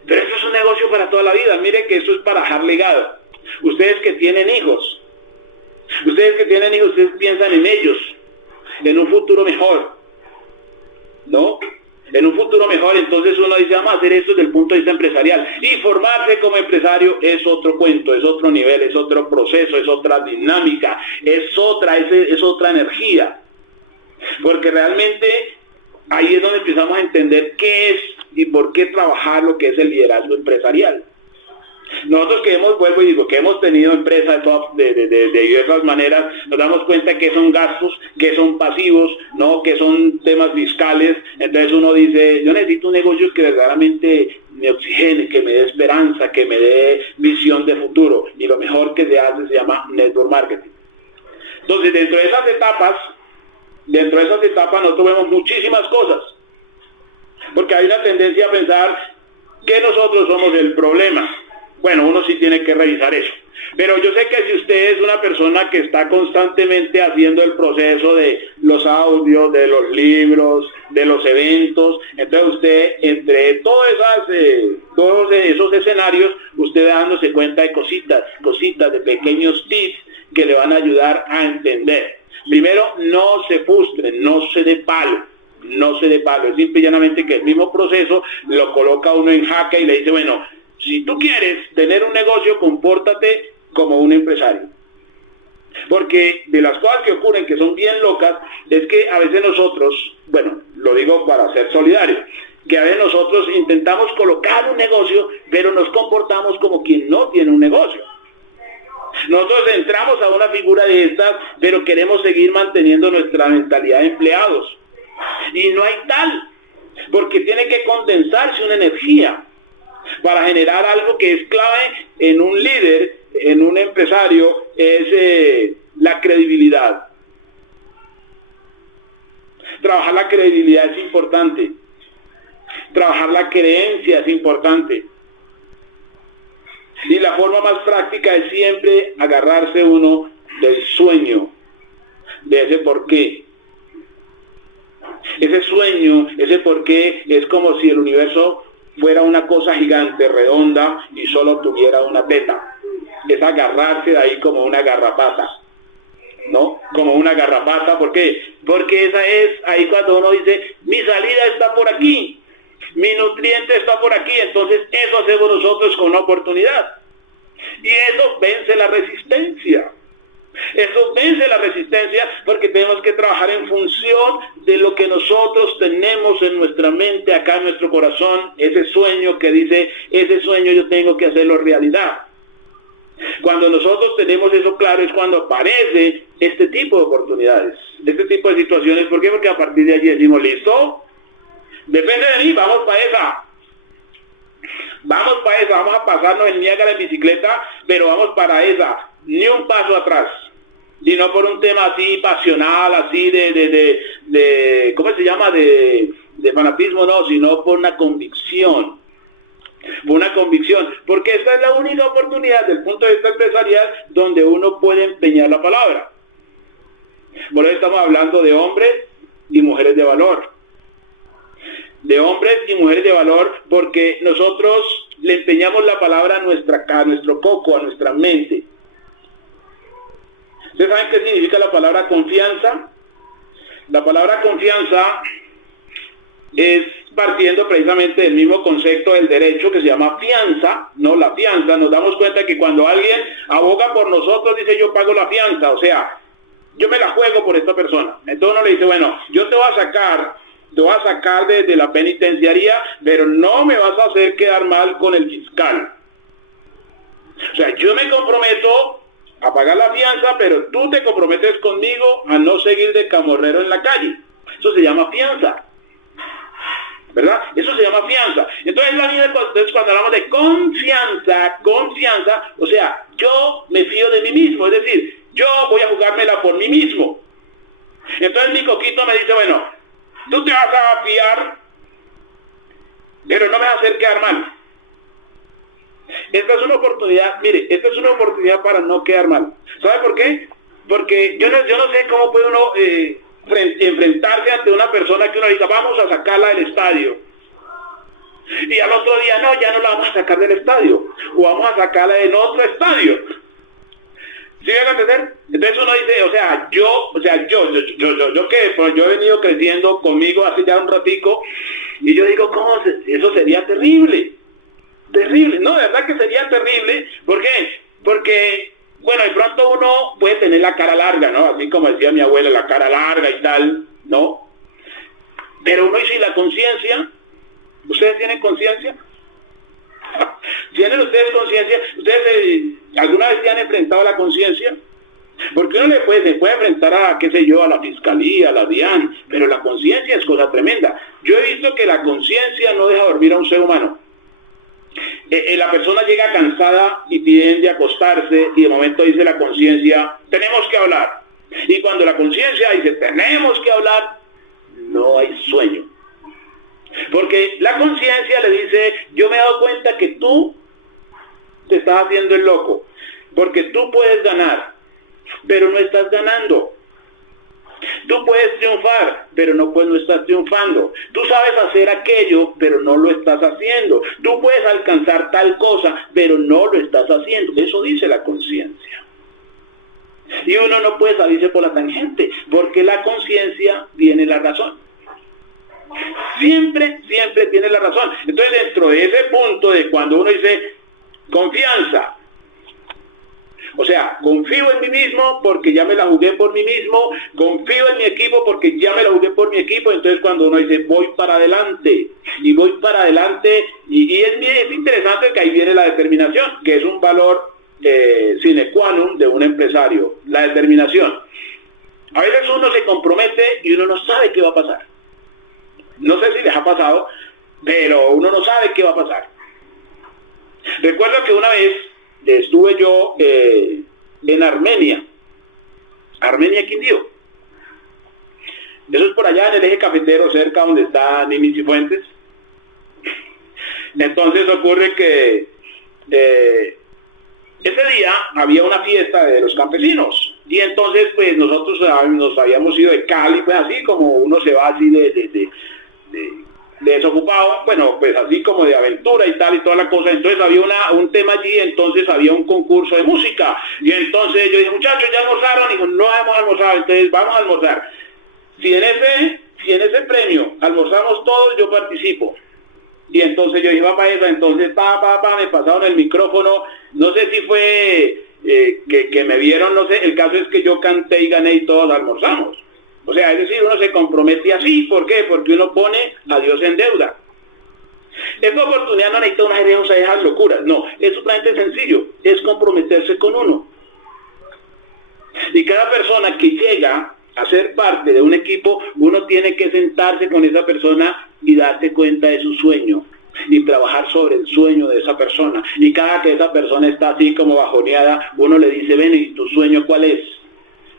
Pero eso es un negocio para toda la vida. Mire que eso es para dejar legado. Ustedes que tienen hijos, ustedes piensan en ellos, en un futuro mejor, ¿no? En un futuro mejor. Entonces uno dice: vamos a hacer esto desde el punto de vista empresarial. Y formarse como empresario es otro cuento, es otro nivel, es otro proceso, es otra dinámica, es otra energía. Porque realmente ahí es donde empezamos a entender qué es y por qué trabajar lo que es el liderazgo empresarial. Nosotros que hemos tenido empresas de diversas maneras, nos damos cuenta que son gastos, que son pasivos, ¿no? Que son temas fiscales. Entonces uno dice: yo necesito un negocio que verdaderamente me oxigene, que me dé esperanza, que me dé visión de futuro. Y lo mejor que se hace se llama network marketing. Entonces, dentro de esas etapas nosotros vemos muchísimas cosas. Porque hay una tendencia a pensar que nosotros somos el problema. Bueno, uno sí tiene que revisar eso. Pero yo sé que si usted es una persona que está constantemente haciendo el proceso de los audios, de los libros, de los eventos, entonces usted, entre todos esos escenarios, usted va dándose cuenta de cositas, de pequeños tips que le van a ayudar a entender. Primero, no se frustren, no se dé palo. Es simple y llanamente que el mismo proceso lo coloca uno en jaque y le dice: bueno, si tú quieres tener un negocio, compórtate como un empresario. Porque de las cosas que ocurren, que son bien locas, es que a veces nosotros, bueno, lo digo para ser solidario, que a veces nosotros intentamos colocar un negocio, pero nos comportamos como quien no tiene un negocio. Nosotros entramos a una figura de estas, pero queremos seguir manteniendo nuestra mentalidad de empleados. Y no hay tal, porque tiene que condensarse una energía para generar algo que es clave en un líder, en un empresario, es la credibilidad. Trabajar la credibilidad es importante. Trabajar la creencia es importante. Y la forma más práctica es siempre agarrarse uno del sueño, de ese porqué. Ese sueño, ese porqué es como si el universo fuera una cosa gigante, redonda, y solo tuviera una teta. Es agarrarse de ahí como una garrapata, ¿no? Como una garrapata, ¿por qué? Porque esa es ahí cuando uno dice, mi salida está por aquí, mi nutriente está por aquí, entonces eso hacemos nosotros con una oportunidad. Y eso vence la resistencia. Eso vence la resistencia porque tenemos que trabajar en función de lo que nosotros tenemos en nuestra mente, acá en nuestro corazón, ese sueño que dice, ese sueño yo tengo que hacerlo realidad. Cuando nosotros tenemos eso claro es cuando aparece este tipo de oportunidades, este tipo de situaciones. ¿Por qué? Porque a partir de allí decimos, listo, depende de mí, vamos para esa. Vamos para esa, vamos a pasarnos el Niágara en bicicleta, pero vamos para esa, ni un paso atrás. Y no por un tema así pasional, así de ¿cómo se llama? De fanatismo, no, sino por una convicción. Por una convicción, porque esta es la única oportunidad desde el punto de vista empresarial donde uno puede empeñar la palabra. Por eso estamos hablando de hombres y mujeres de valor. De hombres y mujeres de valor, porque nosotros le empeñamos la palabra a nuestro coco, a nuestra mente. ¿Ustedes saben qué significa la palabra confianza? La palabra confianza es partiendo precisamente del mismo concepto del derecho que se llama fianza, ¿no? La fianza, nos damos cuenta que cuando alguien aboga por nosotros, dice yo pago la fianza, o sea, yo me la juego por esta persona. Entonces uno le dice, bueno, yo te voy a sacar de la penitenciaría, pero no me vas a hacer quedar mal con el fiscal. O sea, yo me comprometo a pagar la fianza, pero tú te comprometes conmigo a no seguir de camorrero en la calle. Eso se llama fianza, ¿verdad? Eso se llama fianza. Entonces cuando hablamos de confianza, o sea, yo me fío de mí mismo, es decir, yo voy a jugármela por mí mismo. Entonces mi coquito me dice, bueno, tú te vas a fiar, pero no me vas a hacer quedar mal. Esta es una oportunidad, mire, esta es una oportunidad para no quedar mal. ¿Sabe por qué? Porque yo no sé cómo puede uno enfrentarse ante una persona que uno diga, vamos a sacarla del estadio. Y al otro día, no, ya no la vamos a sacar del estadio. O vamos a sacarla en otro estadio. ¿Sí me van a entender? Entonces uno dice, yo he venido creciendo conmigo hace ya un ratico, y yo digo, eso sería terrible. Terrible, no, de verdad que sería terrible. ¿Por qué? Porque, bueno, de pronto uno puede tener la cara larga, ¿no? Así como decía mi abuela, la cara larga y tal, ¿no? Pero uno, y sin la conciencia, ¿ustedes tienen conciencia? ¿Tienen ustedes conciencia? ¿Ustedes alguna vez se han enfrentado a la conciencia? Porque uno se puede enfrentar a, qué sé yo, a la fiscalía, a la DIAN, pero la conciencia es cosa tremenda. Yo he visto que la conciencia no deja dormir a un ser humano. La persona llega cansada y tiende a acostarse, y de momento dice la conciencia, tenemos que hablar. Y cuando la conciencia dice, tenemos que hablar, no hay sueño. Porque la conciencia le dice, yo me he dado cuenta que tú te estás haciendo el loco, porque tú puedes ganar, pero no estás ganando. Tú puedes triunfar, pero no estás triunfando. Tú sabes hacer aquello, pero no lo estás haciendo. Tú puedes alcanzar tal cosa, pero no lo estás haciendo. Eso dice la conciencia. Y uno no puede salirse por la tangente, porque la conciencia tiene la razón. Siempre tiene la razón. Entonces, dentro de ese punto de cuando uno dice confianza, o sea, confío en mí mismo porque ya me la jugué por mí mismo, confío en mi equipo porque ya me la jugué por mi equipo. Entonces cuando uno dice voy para adelante, y es interesante que ahí viene la determinación, que es un valor sine qua non de un empresario, la determinación. A veces uno se compromete y uno no sabe qué va a pasar. No sé si les ha pasado, pero uno no sabe qué va a pasar. Recuerdo que una vez estuve yo en Armenia Quindío. Eso es por allá en el eje cafetero, cerca donde está Nimis y Fuentes. Entonces ocurre que Ese día había una fiesta de los campesinos y entonces pues nosotros nos habíamos ido de Cali, pues así como uno se va así de desocupado, bueno, pues así como de aventura y tal y toda la cosa. Entonces había un tema allí, entonces había un concurso de música y entonces yo dije, muchachos, ¿ya almorzaron? Y dijo, no hemos almorzado, entonces vamos a almorzar. Si en ese premio almorzamos todos, yo participo. Y entonces yo iba para eso, entonces me pasaron el micrófono, no sé si fue que me vieron, no sé, el caso es que yo canté y gané y todos almorzamos. O sea, es decir, uno se compromete así, ¿por qué? Porque uno pone a Dios en deuda. Esta oportunidad no necesita unas ideas a esas locuras, no, es totalmente sencillo, es comprometerse con uno. Y cada persona que llega a ser parte de un equipo, uno tiene que sentarse con esa persona y darse cuenta de su sueño y trabajar sobre el sueño de esa persona. Y cada que esa persona está así como bajoneada, uno le dice, ven, ¿y tu sueño cuál es?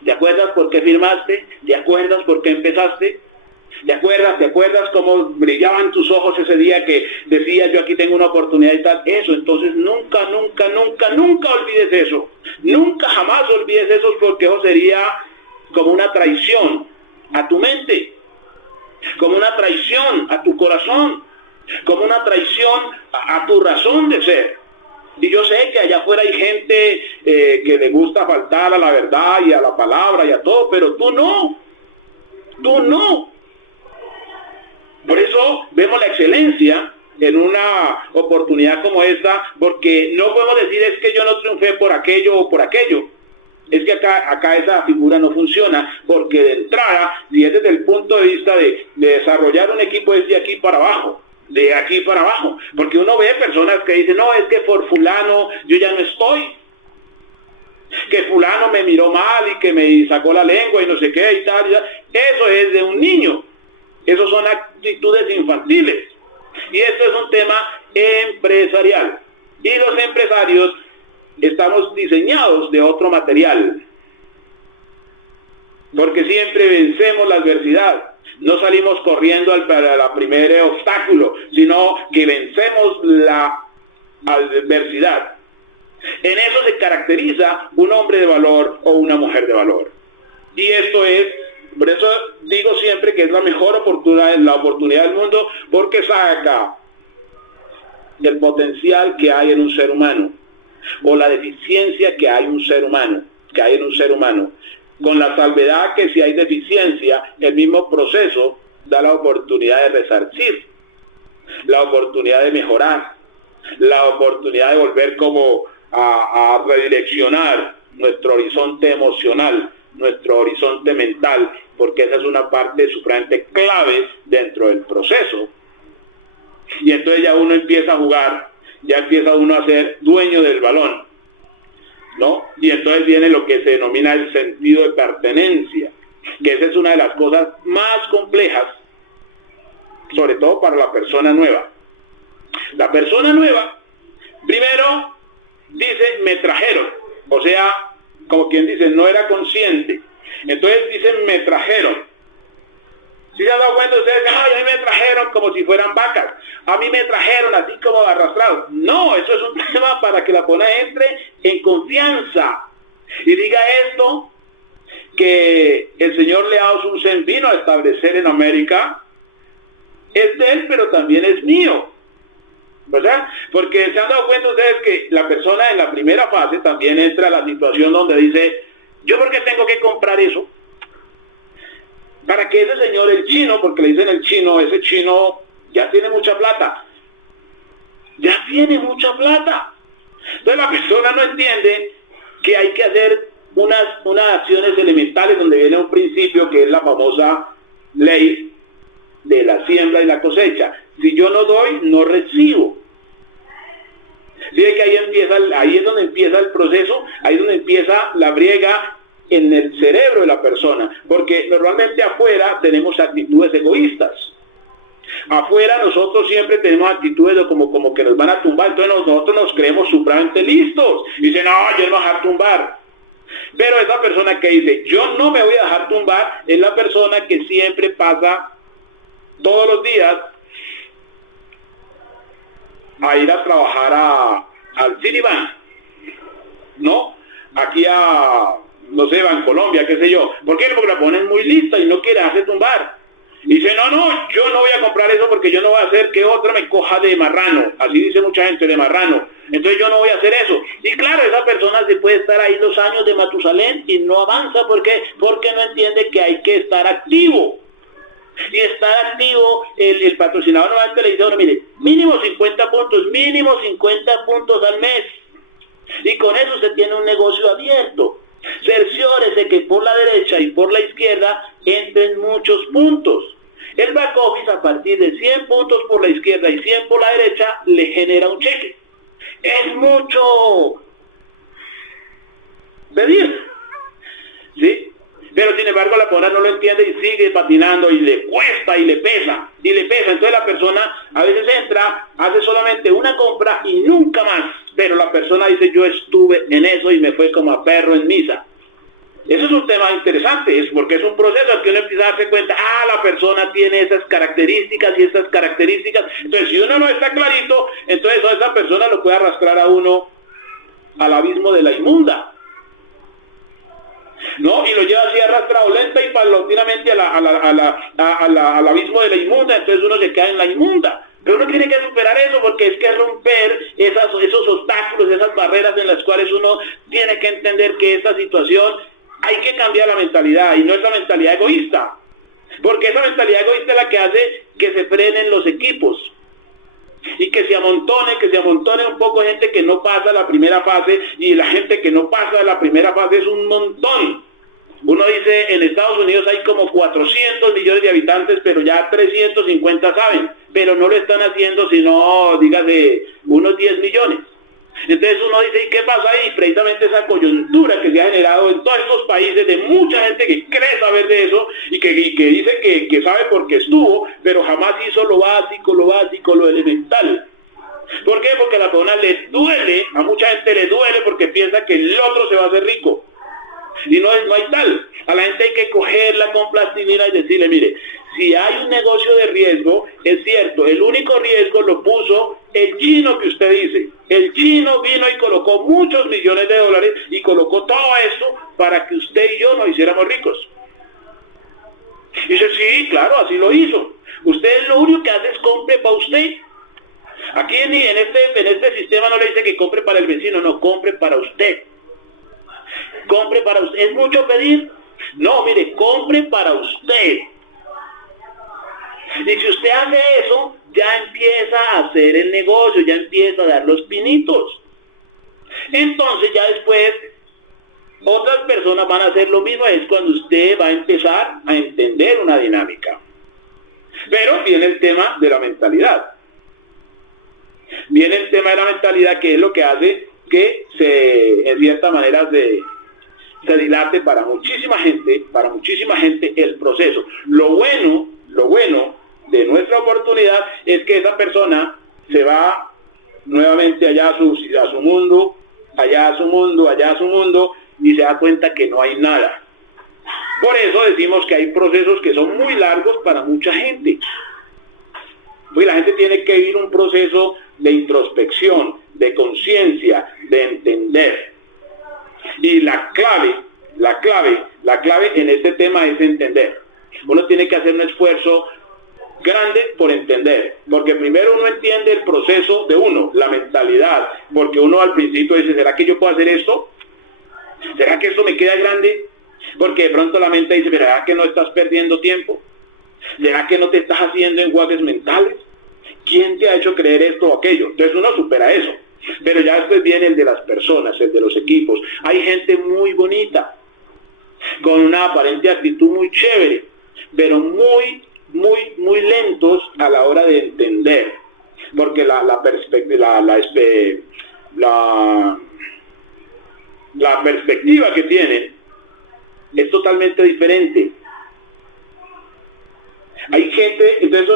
¿Te acuerdas por qué firmaste? ¿Te acuerdas por qué empezaste? ¿Te acuerdas cómo brillaban tus ojos ese día que decías, yo aquí tengo una oportunidad y tal? Eso, entonces nunca olvides eso. Nunca jamás olvides eso, porque eso sería como una traición a tu mente, como una traición a tu corazón, como una traición a tu razón de ser. Y yo sé que allá afuera hay gente que le gusta faltar a la verdad y a la palabra y a todo, pero tú no. Por eso vemos la excelencia en una oportunidad como esta, porque no podemos decir es que yo no triunfé por aquello o por aquello. Es que acá esa figura no funciona, porque de entrada, si es desde el punto de vista de desarrollar un equipo, es de aquí para abajo. De aquí para abajo, porque uno ve personas que dicen, no, es que por fulano yo ya no estoy, que fulano me miró mal y que me sacó la lengua y no sé qué y tal, eso es de un niño, eso son actitudes infantiles, y esto es un tema empresarial, y los empresarios estamos diseñados de otro material, porque siempre vencemos la adversidad. No salimos corriendo para el primer obstáculo, sino que vencemos la adversidad. En eso se caracteriza un hombre de valor o una mujer de valor. Y esto es, por eso digo siempre que es la mejor oportunidad, la oportunidad del mundo, porque saca el potencial que hay en un ser humano, o la deficiencia que hay en un ser humano. Con la salvedad que si hay deficiencia, el mismo proceso da la oportunidad de resarcir, la oportunidad de mejorar, la oportunidad de volver como a redireccionar nuestro horizonte emocional, nuestro horizonte mental, porque esa es una parte supremamente clave dentro del proceso. Y entonces ya uno empieza a jugar, ya empieza uno a ser dueño del balón, ¿no? Y entonces viene lo que se denomina el sentido de pertenencia, que esa es una de las cosas más complejas, sobre todo para la persona nueva. La persona nueva, primero, dice, me trajeron, o sea, como quien dice, no era consciente. Entonces dicen, me trajeron. ¿Sí se han dado cuenta ustedes? Ay, a mí me trajeron como si fueran vacas. A mí me trajeron así como arrastrados. No, eso es un tema para que la persona entre en confianza y diga esto, que el Señor Leao Sun Sen vino a establecer en América. Es de Él, pero también es mío, ¿verdad? Porque se han dado cuenta ustedes que la persona en la primera fase también entra a la situación donde dice, ¿yo por qué tengo que comprar eso? Para que ese señor, el chino, porque le dicen el chino, ese chino ya tiene mucha plata. Ya tiene mucha plata. Entonces la persona no entiende que hay que hacer unas acciones elementales donde viene un principio que es la famosa ley de la siembra y la cosecha. Si yo no doy, no recibo. Fíjate que ahí es donde empieza el proceso, ahí es donde empieza la briega en el cerebro de la persona, porque normalmente afuera tenemos actitudes egoístas. Afuera nosotros siempre tenemos actitudes de como que nos van a tumbar, entonces nosotros nos creemos supremamente listos. Y dicen, no, yo no voy a dejar tumbar. Pero esa persona que dice, yo no me voy a dejar tumbar, es la persona que siempre pasa todos los días a ir a trabajar al Citibank. ¿no? Aquí a, no sé, Bancolombia, qué sé yo. ¿Por qué? Porque la ponen muy lista y no quiere hacer tumbar. Y dice, no, yo no voy a comprar eso porque yo no voy a hacer que otra me coja de marrano. Así dice mucha gente, de marrano. Entonces yo no voy a hacer eso. Y claro, esa persona se puede estar ahí 2 años de Matusalén y no avanza. ¿Por qué? Porque no entiende que hay que estar activo. Y estar activo, el patrocinador normalmente le dice a uno, mire, mínimo 50 puntos al mes. Y con eso se tiene un negocio abierto. Cerciórese que por la derecha y por la izquierda entren muchos puntos. El back office, a partir de 100 puntos por la izquierda y 100 por la derecha, le genera un cheque. Es mucho pedir, ¿sí? Pero sin embargo la persona no lo entiende y sigue patinando y le cuesta y le pesa. Entonces la persona a veces entra, hace solamente una compra y nunca más. Pero la persona dice, yo estuve en eso y me fue como a perro en misa. Eso es un tema interesante, es porque es un proceso que uno empieza a darse cuenta, la persona tiene esas características y estas características. Entonces si uno no está clarito, entonces esa persona lo puede arrastrar a uno al abismo de la inmunda. ¿No? Y lo lleva así arrastrado lenta y paulatinamente al abismo de la inmunda, entonces uno se queda en la inmunda. Pero uno tiene que superar eso porque es que romper esos obstáculos, esas barreras en las cuales uno tiene que entender que esta situación hay que cambiar la mentalidad y no es la mentalidad egoísta. Porque esa mentalidad egoísta es la que hace que se frenen los equipos y que se amontone un poco gente que no pasa la primera fase, y la gente que no pasa la primera fase es un montón. Uno dice, en Estados Unidos hay como 400 millones de habitantes, pero ya 350 saben, pero no lo están haciendo sino, dígase, unos 10 millones. Entonces uno dice, ¿y qué pasa ahí? Precisamente esa coyuntura que se ha generado en todos estos países de mucha gente que cree saber de eso y que dice que sabe porque estuvo, pero jamás hizo lo básico, lo elemental. ¿Por qué? Porque a la persona le duele, a mucha gente le duele porque piensa que el otro se va a hacer rico. Y no hay tal. A la gente hay que cogerla con plastilina y decirle, mire, si hay un negocio de riesgo, es cierto, el único riesgo lo puso el chino que usted dice. El chino vino y colocó muchos millones de dólares y colocó todo esto para que usted y yo nos hiciéramos ricos. Y dice, sí, claro, así lo hizo. Usted lo único que hace es compre para usted. Aquí en este sistema no le dice que compre para el vecino, no, compre para usted. Compre para usted. ¿Es mucho pedir? No, mire, compre para usted. Y si usted hace eso, ya empieza a hacer el negocio, ya empieza a dar los pinitos. Entonces ya después otras personas van a hacer lo mismo, es cuando usted va a empezar a entender una dinámica. Pero viene el tema de la mentalidad. Viene el tema de la mentalidad, que es lo que hace que en cierta manera se dilate para muchísima gente el proceso. Lo bueno de nuestra oportunidad es que esa persona se va nuevamente allá a su mundo, y se da cuenta que no hay nada. Por eso decimos que hay procesos que son muy largos para mucha gente. Pues la gente tiene que vivir un proceso de introspección, de conciencia, de entender. Y la clave en este tema es entender. Uno tiene que hacer un esfuerzo grande por entender, porque primero uno entiende el proceso de uno, la mentalidad, porque uno al principio dice, ¿será que yo puedo hacer esto? ¿Será que esto me queda grande? Porque de pronto la mente dice, ¿será que no estás perdiendo tiempo? ¿Será que no te estás haciendo enjuagues mentales? ¿Quién te ha hecho creer esto o aquello? Entonces uno supera eso. Pero ya después viene el de las personas, el de los equipos. Hay gente muy bonita, con una aparente actitud muy chévere, pero muy lentos a la hora de entender. Porque la perspectiva que tienen es totalmente diferente. Hay gente, entonces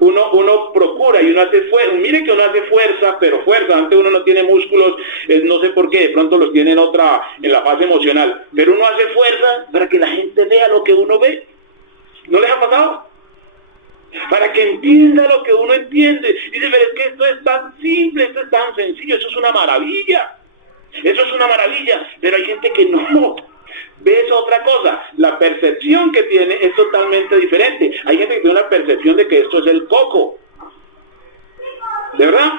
uno procura y uno hace fuerza. Mire que uno hace fuerza, pero fuerza. Antes uno no tiene músculos, no sé por qué, de pronto los tiene en la fase emocional. Pero uno hace fuerza para que la gente vea lo que uno ve. ¿No les ha pasado? Para que entienda lo que uno entiende. Dice, pero es que esto es tan simple, esto es tan sencillo, eso es una maravilla. Eso es una maravilla, pero hay gente que no. ¿Ves otra cosa? La percepción que tiene es totalmente diferente. Hay gente que tiene una percepción de que esto es el coco. ¿De verdad?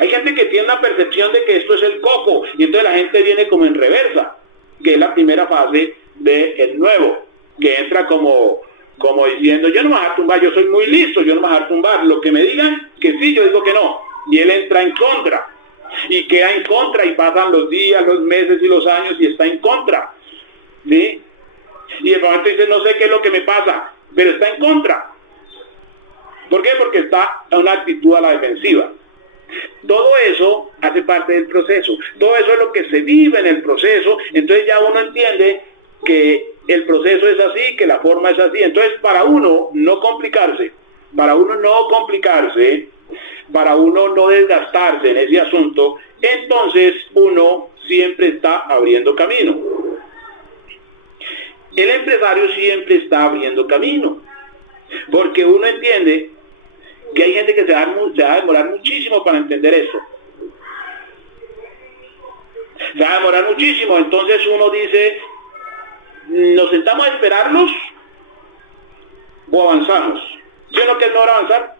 Hay gente que tiene una percepción de que esto es el coco, y entonces la gente viene como en reversa, que es la primera fase del nuevo, que entra como diciendo, yo no me voy a tumbar, yo soy muy listo, yo no me voy a tumbar, lo que me digan que sí, yo digo que no, y él entra en contra, y queda en contra, y pasan los días, los meses y los años, y está en contra, ¿sí? Y de momento dice, no sé qué es lo que me pasa, pero está en contra. ¿Por qué? Porque está en una actitud a la defensiva. Todo eso hace parte del proceso, todo eso es lo que se vive en el proceso, entonces ya uno entiende que el proceso es así, que la forma es así, entonces para uno no complicarse, para uno no desgastarse en ese asunto, entonces uno siempre está abriendo camino. El empresario siempre está abriendo camino, porque uno entiende que hay gente que se va a demorar muchísimo para entender eso. Se va a demorar muchísimo, entonces uno dice, ¿nos sentamos a esperarlos o avanzamos? ¿Sí o no que es mejor avanzar?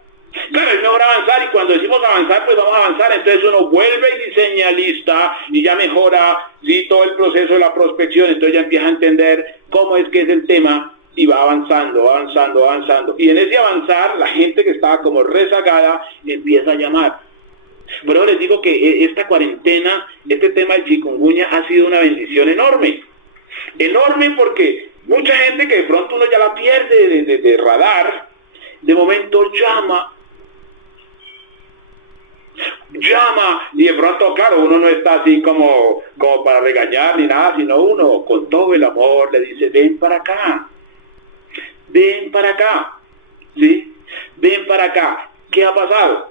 Claro, es mejor avanzar, y cuando decimos avanzar, pues vamos a avanzar, entonces uno vuelve y diseña lista y ya mejora, sí, todo el proceso de la prospección, entonces ya empieza a entender cómo es que es el tema, y va avanzando. Y en ese avanzar, la gente que estaba como rezagada empieza a llamar. Pero les digo que esta cuarentena, este tema del chikungunya ha sido una bendición enorme. Enorme, porque mucha gente que de pronto uno ya la pierde de radar, de momento llama, y de pronto, claro, uno no está así como para regañar ni nada, sino uno con todo el amor le dice, ven para acá, ¿sí? Ven para acá. ¿Qué ha pasado?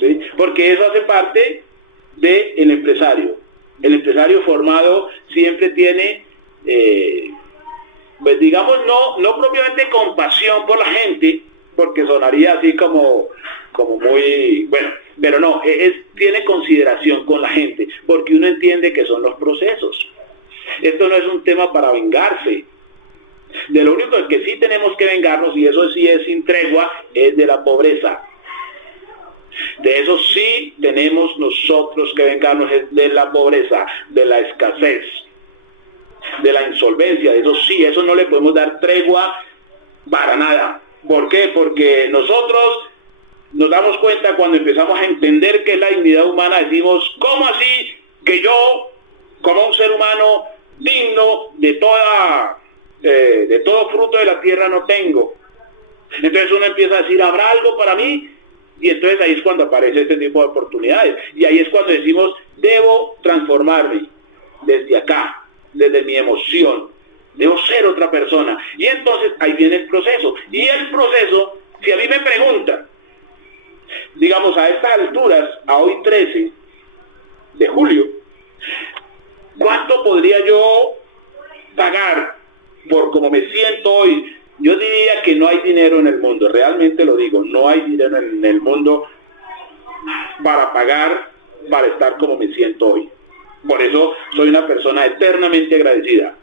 ¿Sí? Porque eso hace parte del empresario. El empresario formado siempre tiene, pues digamos, no propiamente compasión por la gente, porque sonaría así como muy, bueno, pero no, tiene consideración con la gente, porque uno entiende que son los procesos. Esto no es un tema para vengarse. De lo único que sí tenemos que vengarnos, y eso sí es sin tregua, es de la pobreza. De eso sí tenemos nosotros que vengarnos, es de la pobreza, de la escasez, de la insolvencia. De eso sí, eso no le podemos dar tregua para nada. ¿Por qué? Porque nosotros nos damos cuenta cuando empezamos a entender qué es la dignidad humana, decimos, ¿cómo así que yo, como un ser humano digno de todo fruto de la tierra, no tengo? Entonces uno empieza a decir, ¿habrá algo para mí? Y entonces ahí es cuando aparece este tipo de oportunidades, y ahí es cuando decimos, debo transformarme desde acá, desde mi emoción, debo ser otra persona. Y entonces ahí viene el proceso, y el proceso, si a mí me preguntan, digamos a estas alturas, a hoy 13 de julio, ¿cuánto podría yo pagar por cómo me siento hoy? Yo diría que no hay dinero en el mundo, realmente lo digo, no hay dinero en el mundo para pagar, para estar como me siento hoy. Por eso soy una persona eternamente agradecida,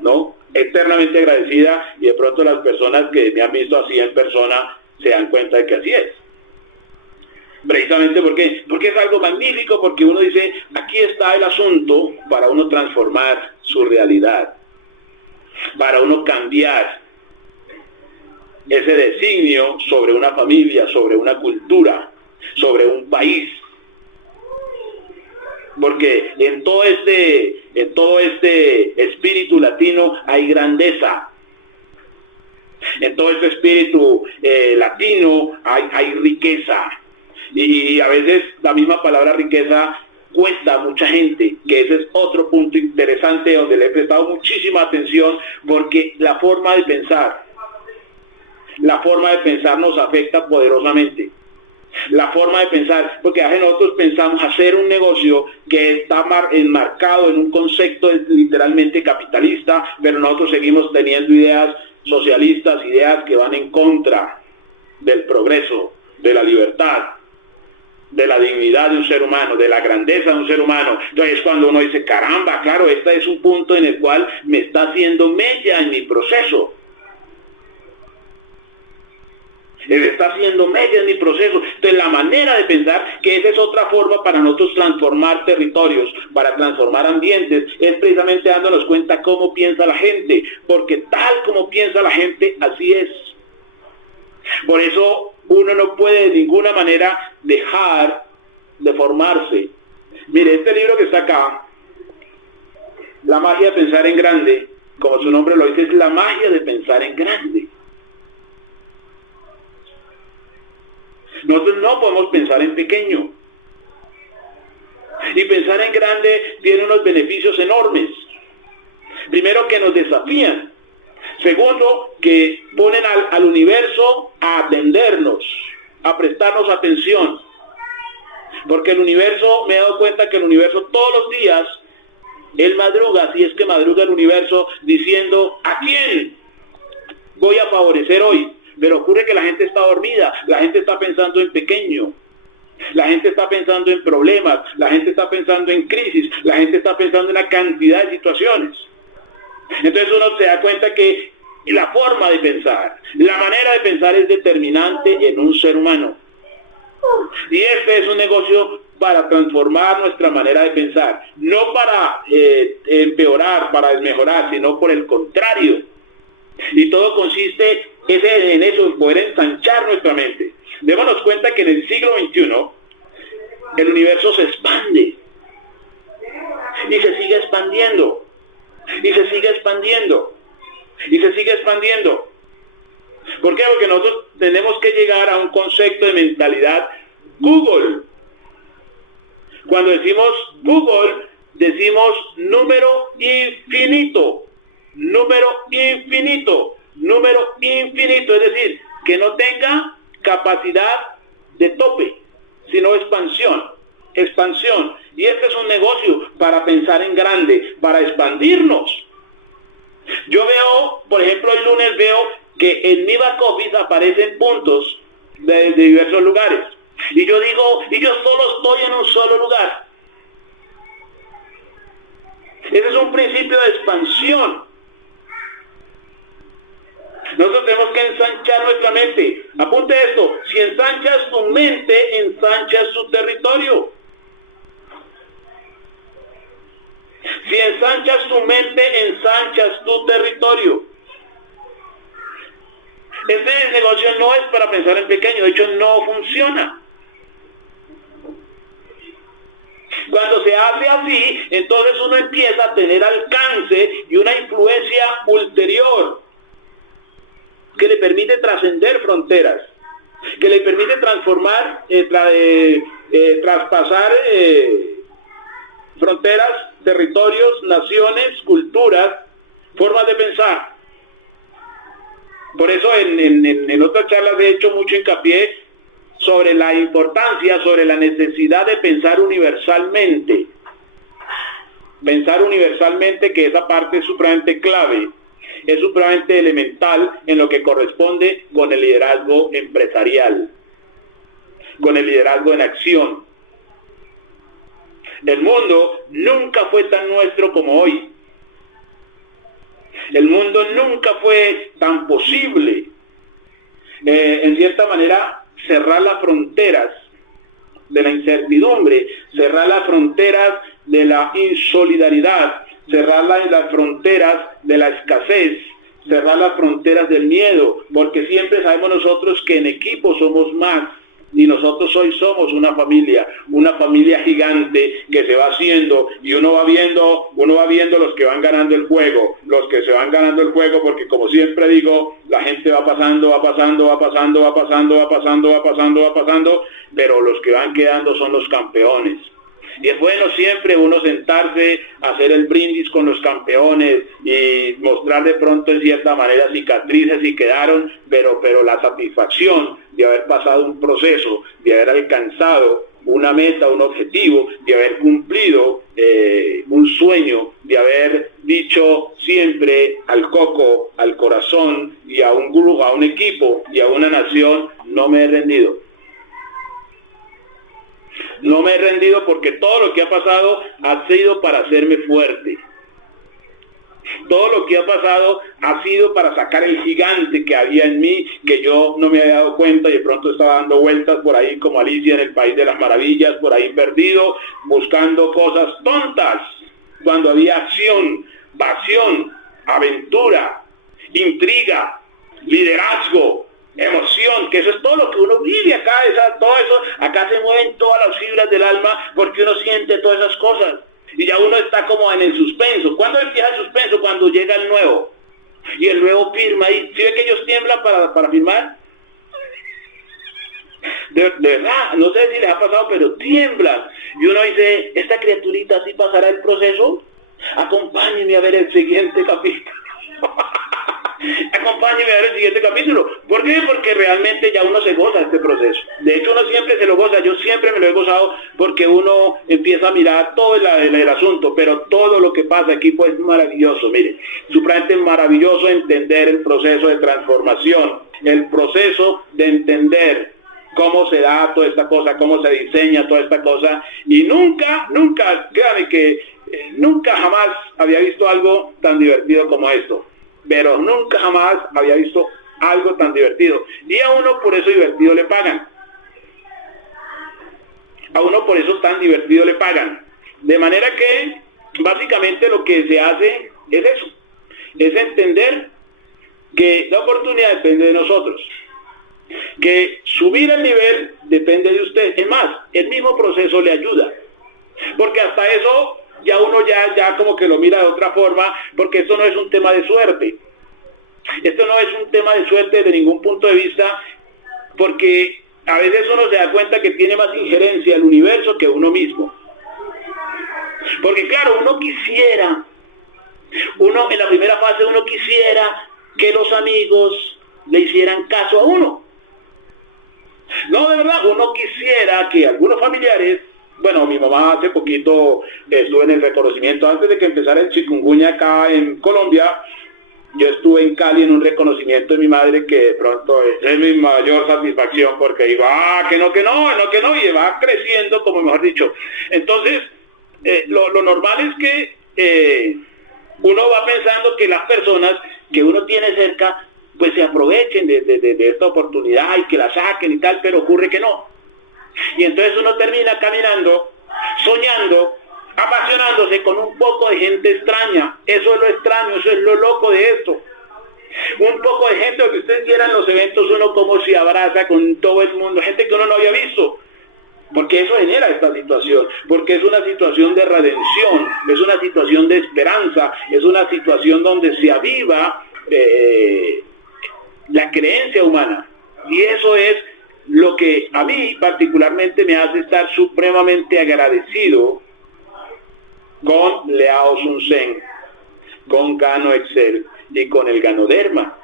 ¿no? Eternamente agradecida, y de pronto las personas que me han visto así en persona se dan cuenta de que así es. Precisamente porque es algo magnífico, porque uno dice, aquí está el asunto para uno transformar su realidad, para uno cambiar ese designio sobre una familia, sobre una cultura, sobre un país. Porque en todo este espíritu latino hay grandeza. En todo este espíritu latino hay riqueza. Y a veces la misma palabra riqueza cuesta a mucha gente, que ese es otro punto interesante donde le he prestado muchísima atención, porque la forma de pensar nos afecta poderosamente. La forma de pensar, porque a veces nosotros pensamos hacer un negocio que está enmarcado en un concepto literalmente capitalista, pero nosotros seguimos teniendo ideas socialistas, ideas que van en contra del progreso, de la libertad, de la dignidad de un ser humano, de la grandeza de un ser humano. Entonces cuando uno dice, caramba, claro, este es un punto en el cual me está haciendo mella en mi proceso. Está haciendo mella en mi proceso. Entonces la manera de pensar, que esa es otra forma para nosotros transformar territorios, para transformar ambientes, es precisamente dándonos cuenta cómo piensa la gente, porque tal como piensa la gente, así es. Por eso uno no puede de ninguna manera dejar de formarse. Mire, este libro que está acá, La magia de pensar en grande, como su nombre lo dice, es la magia de pensar en grande. Nosotros no podemos pensar en pequeño. Y pensar en grande tiene unos beneficios enormes. Primero, que nos desafían. Segundo, que ponen al universo a atendernos, a prestarnos atención. Porque el universo, me he dado cuenta que el universo todos los días, él madruga, si es que madruga el universo, diciendo, ¿a quién voy a favorecer hoy? Pero ocurre que la gente está dormida, la gente está pensando en pequeño, la gente está pensando en problemas, la gente está pensando en crisis, la gente está pensando en una cantidad de situaciones. Entonces uno se da cuenta que la forma de pensar, la manera de pensar es determinante en un ser humano. Y este es un negocio para transformar nuestra manera de pensar, no para empeorar, para desmejorar, sino por el contrario. Y todo consiste en eso, en poder ensanchar nuestra mente. Démonos cuenta que en el siglo XXI el universo se expande y se sigue expandiendo y se sigue expandiendo y se sigue expandiendo. ¿Por qué? Porque nosotros tenemos que llegar a un concepto de mentalidad Google. Cuando decimos Google, decimos número infinito, número infinito, número infinito, es decir, que no tenga capacidad de tope, sino expansión, expansión. Y este es un negocio para pensar en grande, para expandirnos. Yo veo, por ejemplo, el lunes veo que en mi back office aparecen puntos de diversos lugares. Y yo digo, y yo solo estoy en un solo lugar. Ese es un principio de expansión. Nosotros tenemos que ensanchar nuestra mente. Apunte esto, si ensanchas tu mente, ensanchas tu territorio. Si ensanchas tu mente, ensanchas tu territorio. Este negocio no es para pensar en pequeño, de hecho no funciona. Cuando se hace así, entonces uno empieza a tener alcance y una influencia ulterior que le permite trascender fronteras, que le permite transformar, traspasar fronteras, territorios, naciones, culturas, formas de pensar. Por eso en otras charlas he hecho mucho hincapié sobre la importancia, sobre la necesidad de pensar universalmente. Pensar universalmente, que esa parte es supremamente clave, es supremamente elemental en lo que corresponde con el liderazgo empresarial, con el liderazgo en acción. El mundo nunca fue tan nuestro como hoy. El mundo nunca fue tan posible. En cierta manera, cerrar las fronteras de la incertidumbre, cerrar las fronteras de la insolidaridad, cerrar las fronteras de la escasez, cerrar las fronteras del miedo, porque siempre sabemos nosotros que en equipo somos más. Y nosotros hoy somos una familia gigante que se va haciendo, y uno va viendo los que van ganando el juego, porque como siempre digo, la gente va pasando, pero los que van quedando son los campeones. Y es bueno siempre uno sentarse, hacer el brindis con los campeones y mostrar de pronto en cierta manera cicatrices si quedaron, pero la satisfacción de haber pasado un proceso, de haber alcanzado una meta, un objetivo, de haber cumplido un sueño, de haber dicho siempre al coco, al corazón y a un grupo, a un equipo y a una nación, no me he rendido. No me he rendido porque todo lo que ha pasado ha sido para hacerme fuerte. Todo lo que ha pasado ha sido para sacar el gigante que había en mí, que yo no me había dado cuenta y de pronto estaba dando vueltas por ahí como Alicia en el País de las Maravillas, por ahí perdido, buscando cosas tontas, cuando había acción, pasión, aventura, intriga, liderazgo, emoción, que eso es todo lo que uno vive acá, todo eso, acá se mueven todas las fibras del alma porque uno siente todas esas cosas. Y ya uno está como en el suspenso. ¿Cuándo empieza el suspenso? Cuando llega el nuevo. Y el nuevo firma. ¿Y si ve que ellos tiemblan para firmar? De verdad, no sé si les ha pasado, pero tiemblan. Y uno dice, ¿esta criaturita así pasará el proceso? Acompáñenme a ver el siguiente capítulo. Acompáñenme a ver el siguiente capítulo. ¿Por qué? Porque realmente ya uno se goza este proceso. De hecho, uno siempre se lo goza. Yo siempre me lo he gozado porque uno empieza a mirar todo el asunto, pero todo lo que pasa aquí pues es maravilloso. Mire, supremamente maravilloso entender el proceso de transformación, el proceso de entender cómo se da toda esta cosa, cómo se diseña toda esta cosa. Y nunca, créanme que nunca jamás había visto algo tan divertido como esto. Pero nunca jamás había visto algo tan divertido. Y a uno por eso divertido le pagan. A uno por eso tan divertido le pagan. De manera que básicamente lo que se hace es eso. Es entender que la oportunidad depende de nosotros. Que subir el nivel depende de usted. Es más, el mismo proceso le ayuda. Porque hasta eso ya uno ya como que lo mira de otra forma, porque esto no es un tema de suerte. Esto no es un tema de suerte desde ningún punto de vista, porque a veces uno se da cuenta que tiene más injerencia el universo que uno mismo. Porque claro, uno en la primera fase uno quisiera que los amigos le hicieran caso a uno. No, de verdad, uno quisiera que algunos familiares. Bueno, mi mamá hace poquito estuve en el reconocimiento, antes de que empezara el chikungunya acá en Colombia, yo estuve en Cali en un reconocimiento de mi madre que de pronto es mi mayor satisfacción porque digo, que no, y va creciendo, como mejor dicho. Entonces, lo normal es que uno va pensando que las personas que uno tiene cerca, pues se aprovechen de esta oportunidad y que la saquen y tal, pero ocurre que no. Y entonces uno termina caminando, soñando, apasionándose con un poco de gente extraña. Eso es lo extraño, eso es lo loco de esto. Un poco de gente, que ustedes vieran los eventos, uno como se abraza con todo el mundo, gente que uno no había visto. Porque eso genera esta situación, porque es una situación de redención, es una situación de esperanza, es una situación donde se aviva la creencia humana. Y eso es lo que a mí particularmente me hace estar supremamente agradecido con Liao Sun Zen, con Gano Excel y con el Ganoderma.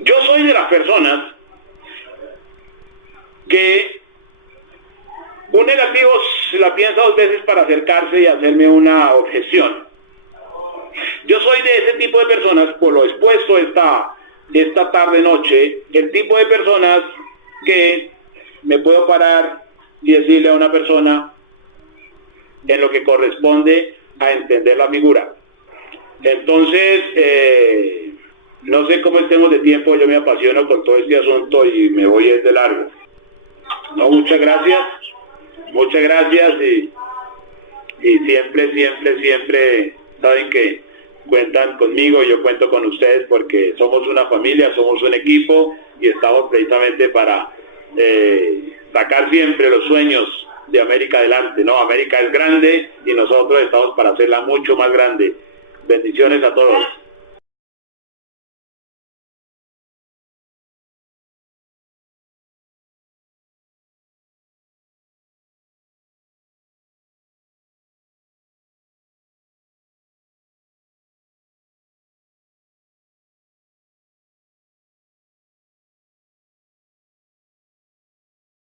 Yo soy de las personas que un negativo se la piensa 2 veces para acercarse y hacerme una objeción. Yo soy de ese tipo de personas, por lo expuesto esta tarde-noche, el tipo de personas que me puedo parar y decirle a una persona en lo que corresponde a entender la figura. Entonces, no sé cómo estemos de tiempo, yo me apasiono con todo este asunto y me voy de largo. No, muchas gracias y siempre saben que cuentan conmigo, yo cuento con ustedes porque somos una familia, somos un equipo y estamos precisamente para sacar siempre los sueños de América adelante, ¿no? América es grande y nosotros estamos para hacerla mucho más grande. Bendiciones a todos.